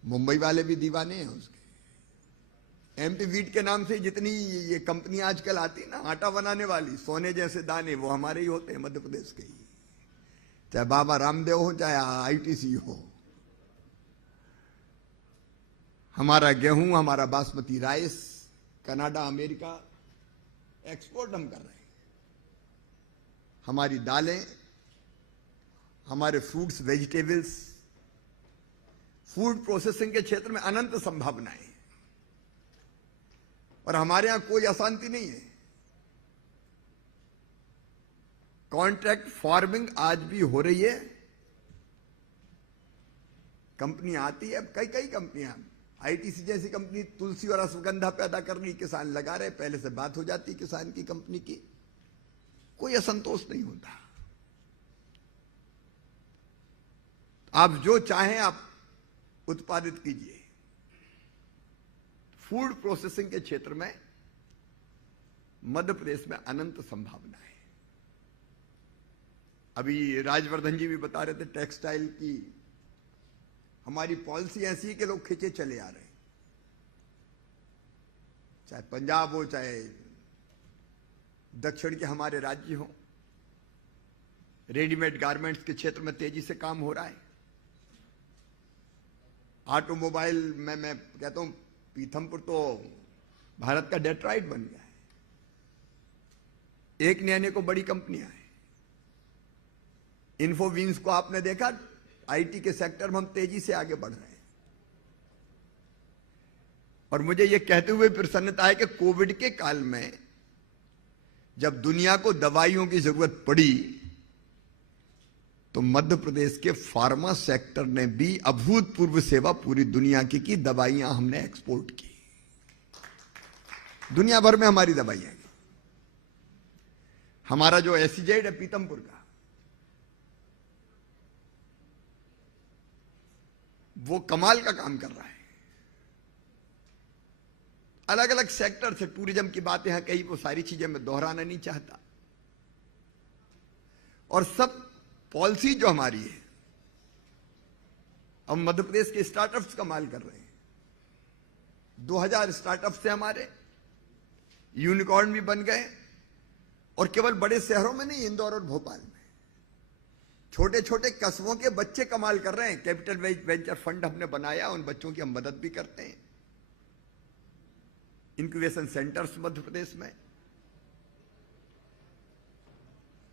मुंबई वाले भी दीवाने हैं उसके। एमपी वीट के नाम से जितनी ये कंपनी आजकल आती है ना, आटा बनाने वाली, सोने जैसे दाने, वो हमारे ही होते हैं, मध्य प्रदेश के ही। चाहे बाबा रामदेव हो, चाहे आईटीसी हो, हमारा गेहूं, हमारा basmati rice Canada, America export हम कर रहे हैं। हमारी दालें, हमारे फ्रूट्स, वेजिटेबल्स, फूड प्रोसेसिंग के क्षेत्र में अनंत संभावनाएं, और हमारे यहां कोई अशांति नहीं है। कॉन्ट्रैक्ट फार्मिंग आज भी हो रही है, कंपनी आती है, कई कंपनियां, आईटीसी जैसी कंपनी तुलसी और अश्वगंधा पैदा कर रही, किसान लगा रहे, पहले से बात हो जाती किसान की, कंपनी की, कोई असंतोष नहीं होता। आप जो चाहें आप उत्पादित कीजिए। फूड प्रोसेसिंग के क्षेत्र में मध्य प्रदेश में अनंत संभावना है। अभी राजवर्धन जी भी बता रहे थे, टेक्सटाइल की हमारी पॉलिसी ऐसी है कि लोग खींचे चले आ रहे हैं, चाहे पंजाब हो, चाहे दक्षिण के हमारे राज्य हो। रेडीमेड गारमेंट्स के क्षेत्र में तेजी से काम हो रहा है। ऑटोमोबाइल में मैं कहता हूं, पीथमपुर तो भारत का डेट्रॉइट बन गया है। एक ने को बड़ी कंपनियां हैं। इन्फोवीन्स को आपने देखा, आईटी के सेक्टर में हम तेजी से आगे बढ़ रहे हैं। और मुझे यह कहते हुए प्रसन्नता है कि कोविड के काल में जब दुनिया को दवाइयों की जरूरत पड़ी तो मध्य प्रदेश के फार्मा सेक्टर ने भी अभूतपूर्व सेवा पूरी दुनिया की दवाइयां हमने एक्सपोर्ट की। दुनिया भर में हमारी दवाइयां, हमारा जो एसीजेड है पीतमपुर का, वो कमाल का काम कर रहा है। अलग अलग सेक्टर से टूरिज्म की बातें हैं कई, वो सारी चीजें मैं दोहराना नहीं चाहता। और सब पॉलिसी जो हमारी है, हम मध्य प्रदेश के स्टार्टअप्स कमाल कर रहे हैं। 2000 स्टार्टअप्स से हमारे यूनिकॉर्न भी बन गए, और केवल बड़े शहरों में नहीं, इंदौर और भोपाल में छोटे छोटे कस्बों के बच्चे कमाल कर रहे हैं। कैपिटल वेंचर फंड हमने बनाया, उन बच्चों की हम मदद भी करते हैं। इंक्यूबेशन सेंटर्स मध्य प्रदेश में,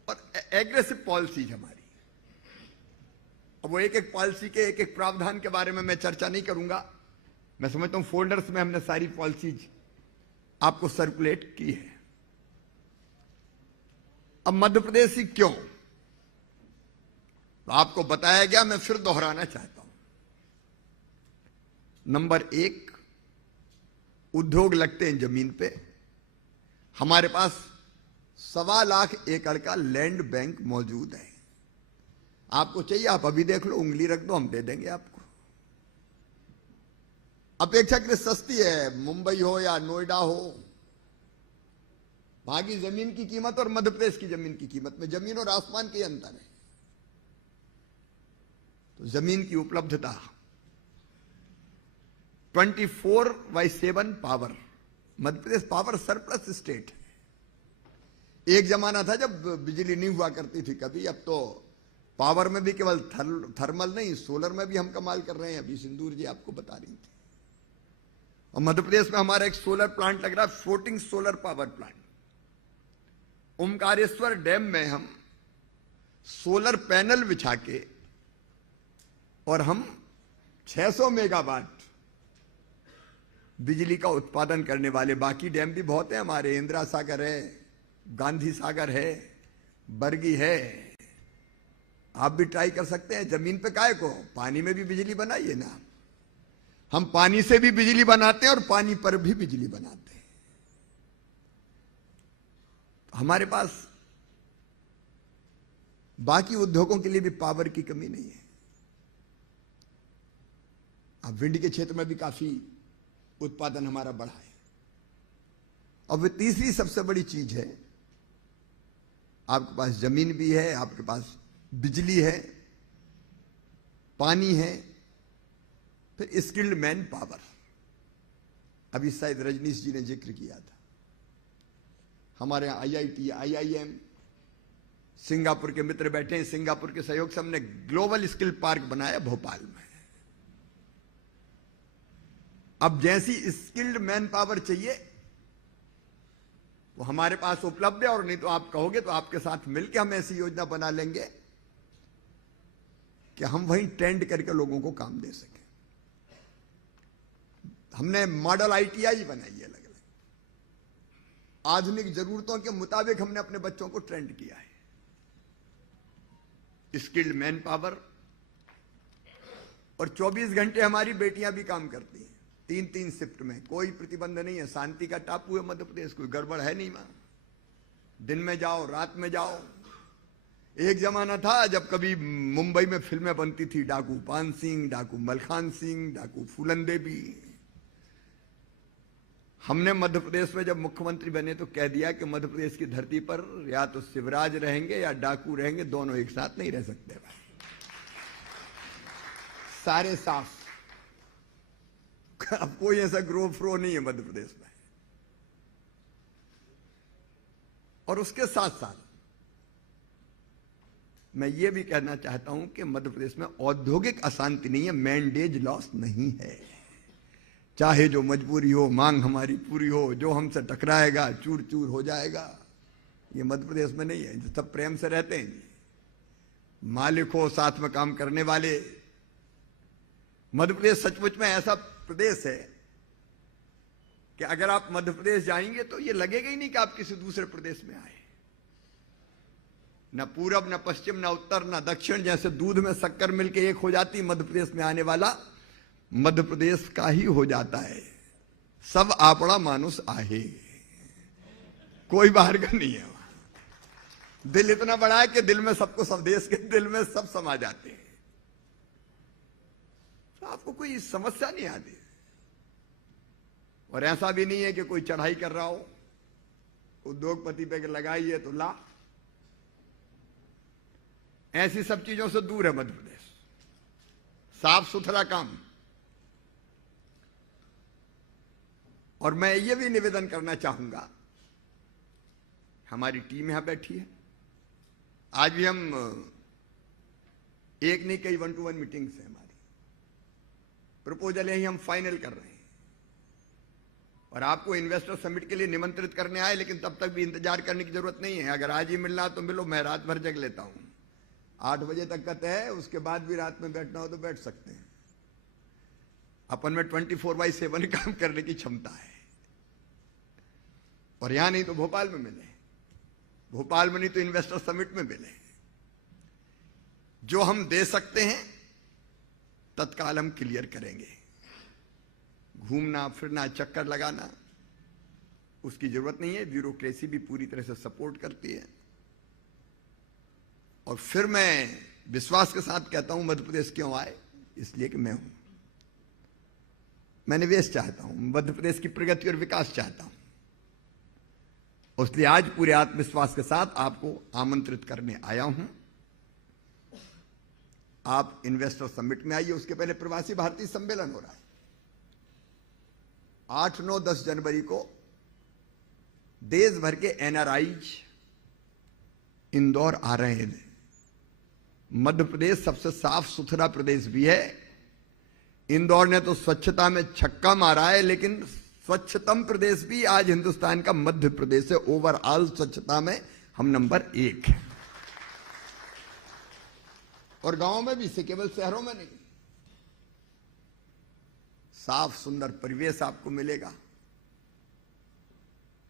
और एग्रेसिव पॉलिसीज हमारी। अब वो एक एक पॉलिसी के एक एक प्रावधान के बारे में मैं चर्चा नहीं करूंगा। मैं समझता हूं फोल्डर्स में हमने सारी पॉलिसीज आपको सर्कुलेट की है। अब मध्य प्रदेश ही क्यों, तो आपको बताया गया, मैं फिर दोहराना चाहता हूं। नंबर 1, उद्योग लगते हैं जमीन पे। हमारे पास 1.25 लाख एकड़ का लैंड बैंक मौजूद है। आपको चाहिए आप अभी देख लो, उंगली रख दो, हम दे देंगे आपको। अपेक्षाकृत सस्ती है, मुंबई हो या नोएडा हो। वहां की जमीन की कीमत और मध्य प्रदेश की जमीन की कीमत में जमीन और आसमान के अंतर है। तो जमीन की उपलब्धता, 24/7 power. Madhya Pradesh power surplus state है। एक जमाना था जब बिजली नहीं हुआ करती थी कभी, अब तो पावर में भी केवल थर्मल नहीं, सोलर में भी हम कमाल कर रहे हैं। अभी सिंदूर जी आपको बता रही थी। और मध्य प्रदेश में हमारा एक सोलर प्लांट लग रहा है, floating solar power plant. Omkareshwar dam में हम सोलर पैनल बिछा के, और हम 600 मेगावाट बिजली का उत्पादन करने वाले। बाकी डैम भी बहुत हैं हमारे, इंदिरा सागर है, गांधी सागर है, बरगी है। आप भी ट्राई कर सकते हैं। जमीन पे काहे को, पानी में भी बिजली बनाइए ना। हम पानी से भी बिजली बनाते हैं और पानी पर भी बिजली बनाते हैं। हमारे पास बाकी उद्योगों के लिए भी पावर की कमी नहीं है। अब विंड के क्षेत्र में भी काफी उत्पादन हमारा बढ़ा है। और तीसरी सबसे बड़ी चीज है, आपके पास जमीन भी है, आपके पास बिजली है, पानी है, फिर स्किल्ड मैन पावर। अभी शायद रजनीश जी ने जिक्र किया था। हमारे यहां IIT, IIM, सिंगापुर के मित्र बैठे हैं। सिंगापुर के सहयोग से हमने ग्लोबल स्किल पार्क बनाया भोपाल में। अब जैसी स्किल्ड मैन पावर चाहिए वो हमारे पास उपलब्ध है, और नहीं तो आप कहोगे तो आपके साथ मिलकर हम ऐसी योजना बना लेंगे कि हम वहीं ट्रेंड करके लोगों को काम दे सके। हमने मॉडल ITI बनाई है अलग अलग, आधुनिक जरूरतों के मुताबिक हमने अपने बच्चों को ट्रेंड किया है। स्किल्ड मैन पावर, और 24 घंटे हमारी बेटियां भी काम करती हैं, 3-3 शिफ्ट में। कोई प्रतिबंध नहीं है। शांति का टापू है मध्य प्रदेश, कोई गड़बड़ है नहीं वहां। दिन में जाओ, रात में जाओ। एक जमाना था जब कभी मुंबई में फिल्में बनती थी, डाकू पान सिंह, डाकू मलखान सिंह, डाकू फूलन देवी। हमने मध्य प्रदेश में जब मुख्यमंत्री बने तो कह दिया कि मध्य प्रदेश की धरती पर या तो शिवराज रहेंगे या डाकू रहेंगे, दोनों एक साथ नहीं रह सकते भाई। सारे साफ। अब कोई ऐसा ग्रो फ्रो नहीं है मध्य प्रदेश में। और उसके साथ साथ मैं ये भी कहना चाहता हूं कि मध्य प्रदेश में औद्योगिक अशांति नहीं है, मैंडेज लॉस नहीं है। चाहे जो मजबूरी हो, मांग हमारी पूरी हो, जो हमसे टकराएगा चूर चूर हो जाएगा, ये मध्य प्रदेश में नहीं है। सब प्रेम से रहते हैं, मालिक हो, साथ में काम करने वाले। मध्य प्रदेश सचमुच में ऐसा प्रदेश है कि अगर आप मध्य प्रदेश जाएंगे तो ये लगेगा ही नहीं कि आप किसी दूसरे प्रदेश में आए। न पूरब, न पश्चिम, न उत्तर, न दक्षिण। जैसे दूध में शक्कर मिलके एक हो जाती, मध्य प्रदेश में आने वाला मध्य प्रदेश का ही हो जाता है। सब आपड़ा मानुस आहे, कोई बाहर का नहीं है वहां। दिल इतना बड़ा है कि दिल में सबको, सब देश के दिल में सब समा जाते हैं। तो आपको कोई समस्या नहीं आती। और ऐसा भी नहीं है कि कोई चढ़ाई कर रहा हो, उद्योगपति पे लगाई है तो ला। ऐसी सब चीजों से दूर है मध्य प्रदेश। साफ सुथरा काम। और मैं ये भी निवेदन करना चाहूंगा, हमारी टीम यहां बैठी है, आज भी हम एक नहीं कई 1-to-1 मीटिंग्स है हमारी, प्रपोजल यही हम फाइनल कर रहे हैं और आपको इन्वेस्टर समिट के लिए निमंत्रित करने आए, लेकिन तब तक भी इंतजार करने की जरूरत नहीं है। अगर आज ही मिलना तो मिलो, मैं रात भर जग लेता हूं, 8 बजे तक का तय है, उसके बाद भी रात में बैठना हो तो बैठ सकते हैं। अपन में 24/7 काम करने की क्षमता है। और यहां नहीं तो भोपाल में मिले, भोपाल में नहीं तो इन्वेस्टर समिट में मिले। जो हम दे सकते हैं तत्काल हम क्लियर करेंगे। घूमना फिरना चक्कर लगाना उसकी जरूरत नहीं है, ब्यूरोक्रेसी भी पूरी तरह से सपोर्ट करती है। और फिर मैं विश्वास के साथ कहता हूं मध्य प्रदेश क्यों आए, इसलिए कि मैं निवेश चाहता हूं, मध्य प्रदेश की प्रगति और विकास चाहता हूं। इसलिए आज पूरे आत्मविश्वास के साथ आपको आमंत्रित करने आया हूं। आप इन्वेस्टर समिट में आइए। उसके पहले प्रवासी भारतीय सम्मेलन हो रहा है 8, 9, 10 जनवरी को। देश भर के एनआरआईज इंदौर आ रहे हैं। मध्य प्रदेश सबसे साफ सुथरा प्रदेश भी है। इंदौर ने तो स्वच्छता में छक्का मारा है, लेकिन स्वच्छतम प्रदेश भी आज हिंदुस्तान का मध्य प्रदेश है। ओवरऑल स्वच्छता में हम नंबर 1 है। और गांवों में भी से, केवल शहरों में नहीं। साफ सुंदर परिवेश आपको मिलेगा।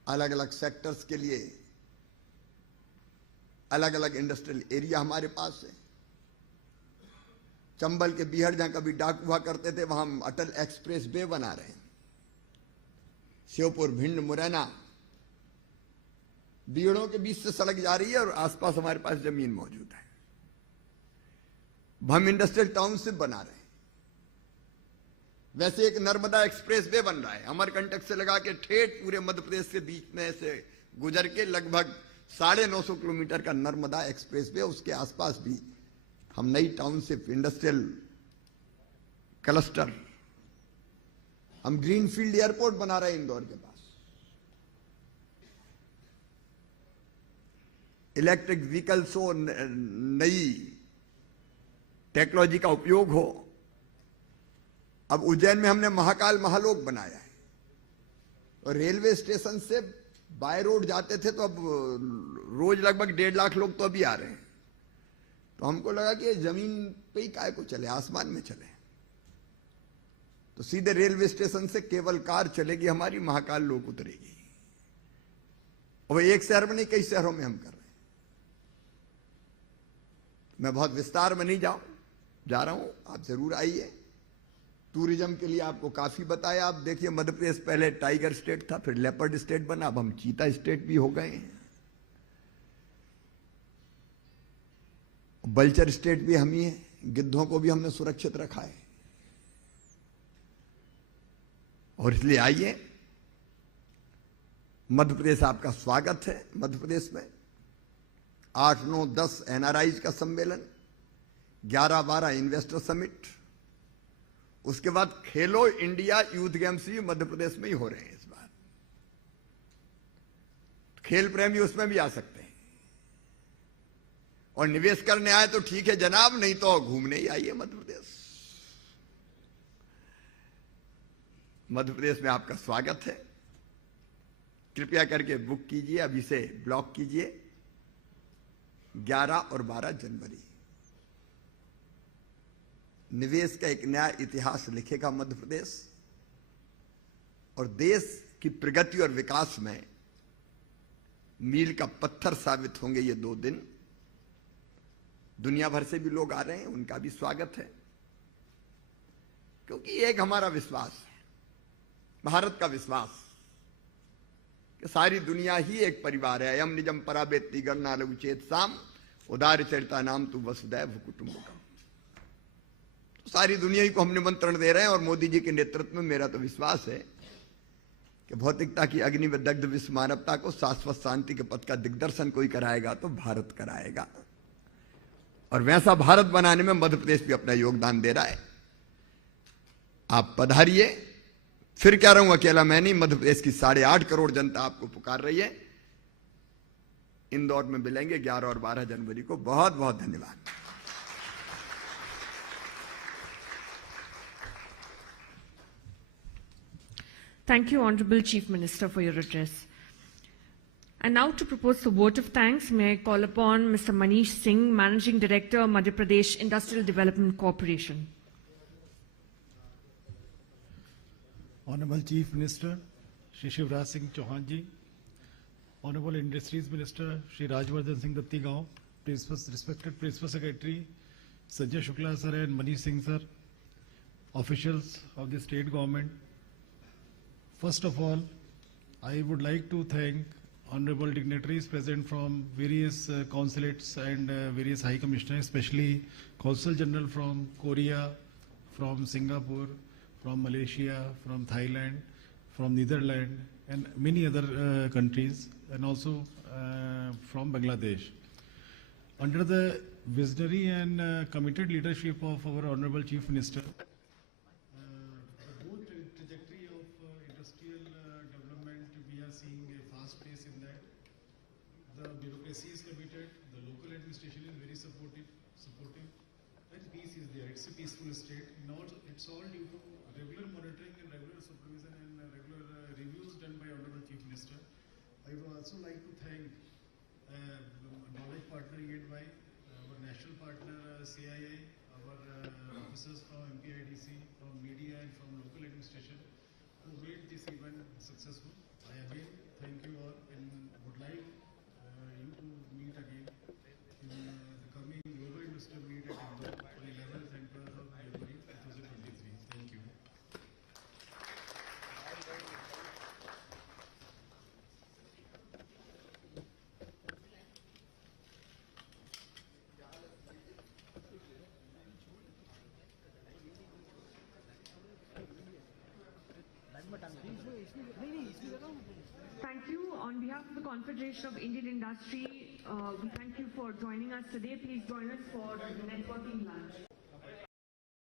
अलग अलग सेक्टर्स के लिए अलग अलग इंडस्ट्रियल एरिया हमारे पास है। चंबल के बीहड़ जहां कभी डाक हुआ करते थे, वहां हम अटल एक्सप्रेस वे बना रहे हैं। श्योपुर, भिंड, मुरैना, बीहड़ों के बीच से सड़क जा रही है और आसपास हमारे पास जमीन मौजूद है। हम इंडस्ट्रियल टाउनशिप बना रहे हैं। वैसे एक नर्मदा एक्सप्रेस वे बन रहा है, अमरकंटक से लगा के ठेठ पूरे मध्य प्रदेश के बीच में से गुजर के लगभग 950 किलोमीटर का नर्मदा एक्सप्रेस वे। उसके आसपास भी हम नई टाउनशिप, इंडस्ट्रियल क्लस्टर, हम ग्रीनफील्ड एयरपोर्ट बना रहे हैं इंदौर के पास। इलेक्ट्रिक व्हीकल्स हो, नई टेक्नोलॉजी का उपयोग हो। अब उज्जैन में हमने महाकाल महालोक बनाया है और रेलवे स्टेशन से बाय रोड जाते थे तो अब रोज लगभग 1.5 लाख लोग तो अभी आ रहे हैं। तो हमको लगा कि जमीन पे ही काय को चले, आसमान में चले। तो सीधे रेलवे स्टेशन से केवल कार चलेगी हमारी, महाकाल लोक उतरेगी। और एक शहर में नहीं, कई शहरों में हम कर रहे हैं। मैं बहुत विस्तार में नहीं जा रहा हूं, आप जरूर आइए। टूरिज्म के लिए आपको काफी बताया। आप देखिए, मध्य प्रदेश पहले टाइगर स्टेट था, फिर लेपर्ड स्टेट बना, अब हम चीता स्टेट भी हो गए हैं। बल्चर स्टेट भी हम ही है। गिद्धों को भी हमने सुरक्षित रखा है। और इसलिए आइए, मध्य प्रदेश आपका स्वागत है। मध्य प्रदेश में 8, 9, 10 एनआरआईज का सम्मेलन, 11-12 इन्वेस्टर समिट, उसके बाद खेलो इंडिया यूथ गेम्स भी मध्य प्रदेश में ही हो रहे हैं इस बार। खेल प्रेमी उसमें भी आ सकते हैं। और निवेश करने आए तो ठीक है जनाब, नहीं तो घूमने ही आइए मध्य प्रदेश। मध्य प्रदेश में आपका स्वागत है। कृपया करके बुक कीजिए, अभी से ब्लॉक कीजिए। 11 और 12 जनवरी निवेश का एक नया इतिहास लिखेगा मध्य प्रदेश। और देश की प्रगति और विकास में मील का पत्थर साबित होंगे ये 2 दिन। दुनिया भर से भी लोग आ रहे हैं, उनका भी स्वागत है। क्योंकि एक हमारा विश्वास है, भारत का विश्वास, कि सारी दुनिया ही एक परिवार है। अयम निजम पराबेत्ति गणना लघुचेत साम उदार चरिता नाम तु वसुदैव कुटुंबकम। तो सारी दुनिया ही को हम निमंत्रण दे रहे हैं। और मोदी जी के नेतृत्व में मेरा तो विश्वास है कि भौतिकता की अग्नि में दग्ध विश्व मानवता को शाश्वत शांति के पथ का दिग्दर्शन कोई कराएगा तो भारत कराएगा। और वैसा भारत बनाने में मध्य प्रदेश भी अपना योगदान दे रहा है। आप पधारिए। फिर कह रहा हूं, अकेला मैं नहीं, मध्य प्रदेश की 8.5 करोड़ जनता आपको पुकार रही है। इंदौर में मिलेंगे 11 और 12 जनवरी को। बहुत बहुत धन्यवाद। Thank you, Honorable Chief Minister, for your address. And now to propose the vote of thanks, may I call upon Mr. Manish Singh, Managing Director, Madhya Pradesh Industrial Development Corporation. Honorable Chief Minister, Shri Shivraj Singh Chouhan ji, Honorable Industries Minister, Shri Rajvardhan Singh Dattigaon, respected Principal Secretary, Sanjay Shukla sir and Manish Singh sir, officials of the state government. First of all, I would like to thank honorable dignitaries present from various consulates and various high commissioners, especially Consul General from Korea, from Singapore, from Malaysia, from Thailand, from Netherlands, and many other countries, and also from Bangladesh. Under the visionary and committed leadership of our Honorable Chief Minister, the bureaucracy is committed, the local administration is very supportive, and peace is there. It's a peaceful state. It's all due to regular monitoring and regular supervision and regular reviews done by Honorable Chief Minister. I would also like to thank knowledge partner aid by our national partner CII, our officers from MPIDC, from media and from local administration who made this event successful. I again thank you all and would like you to meet again in the coming Global Investor Meet at Indore on 11th and 12th of January 2023. Thank you. Thank you. On behalf of the Confederation of Indian Industry, we thank you for joining us today. Please join us for the networking lunch.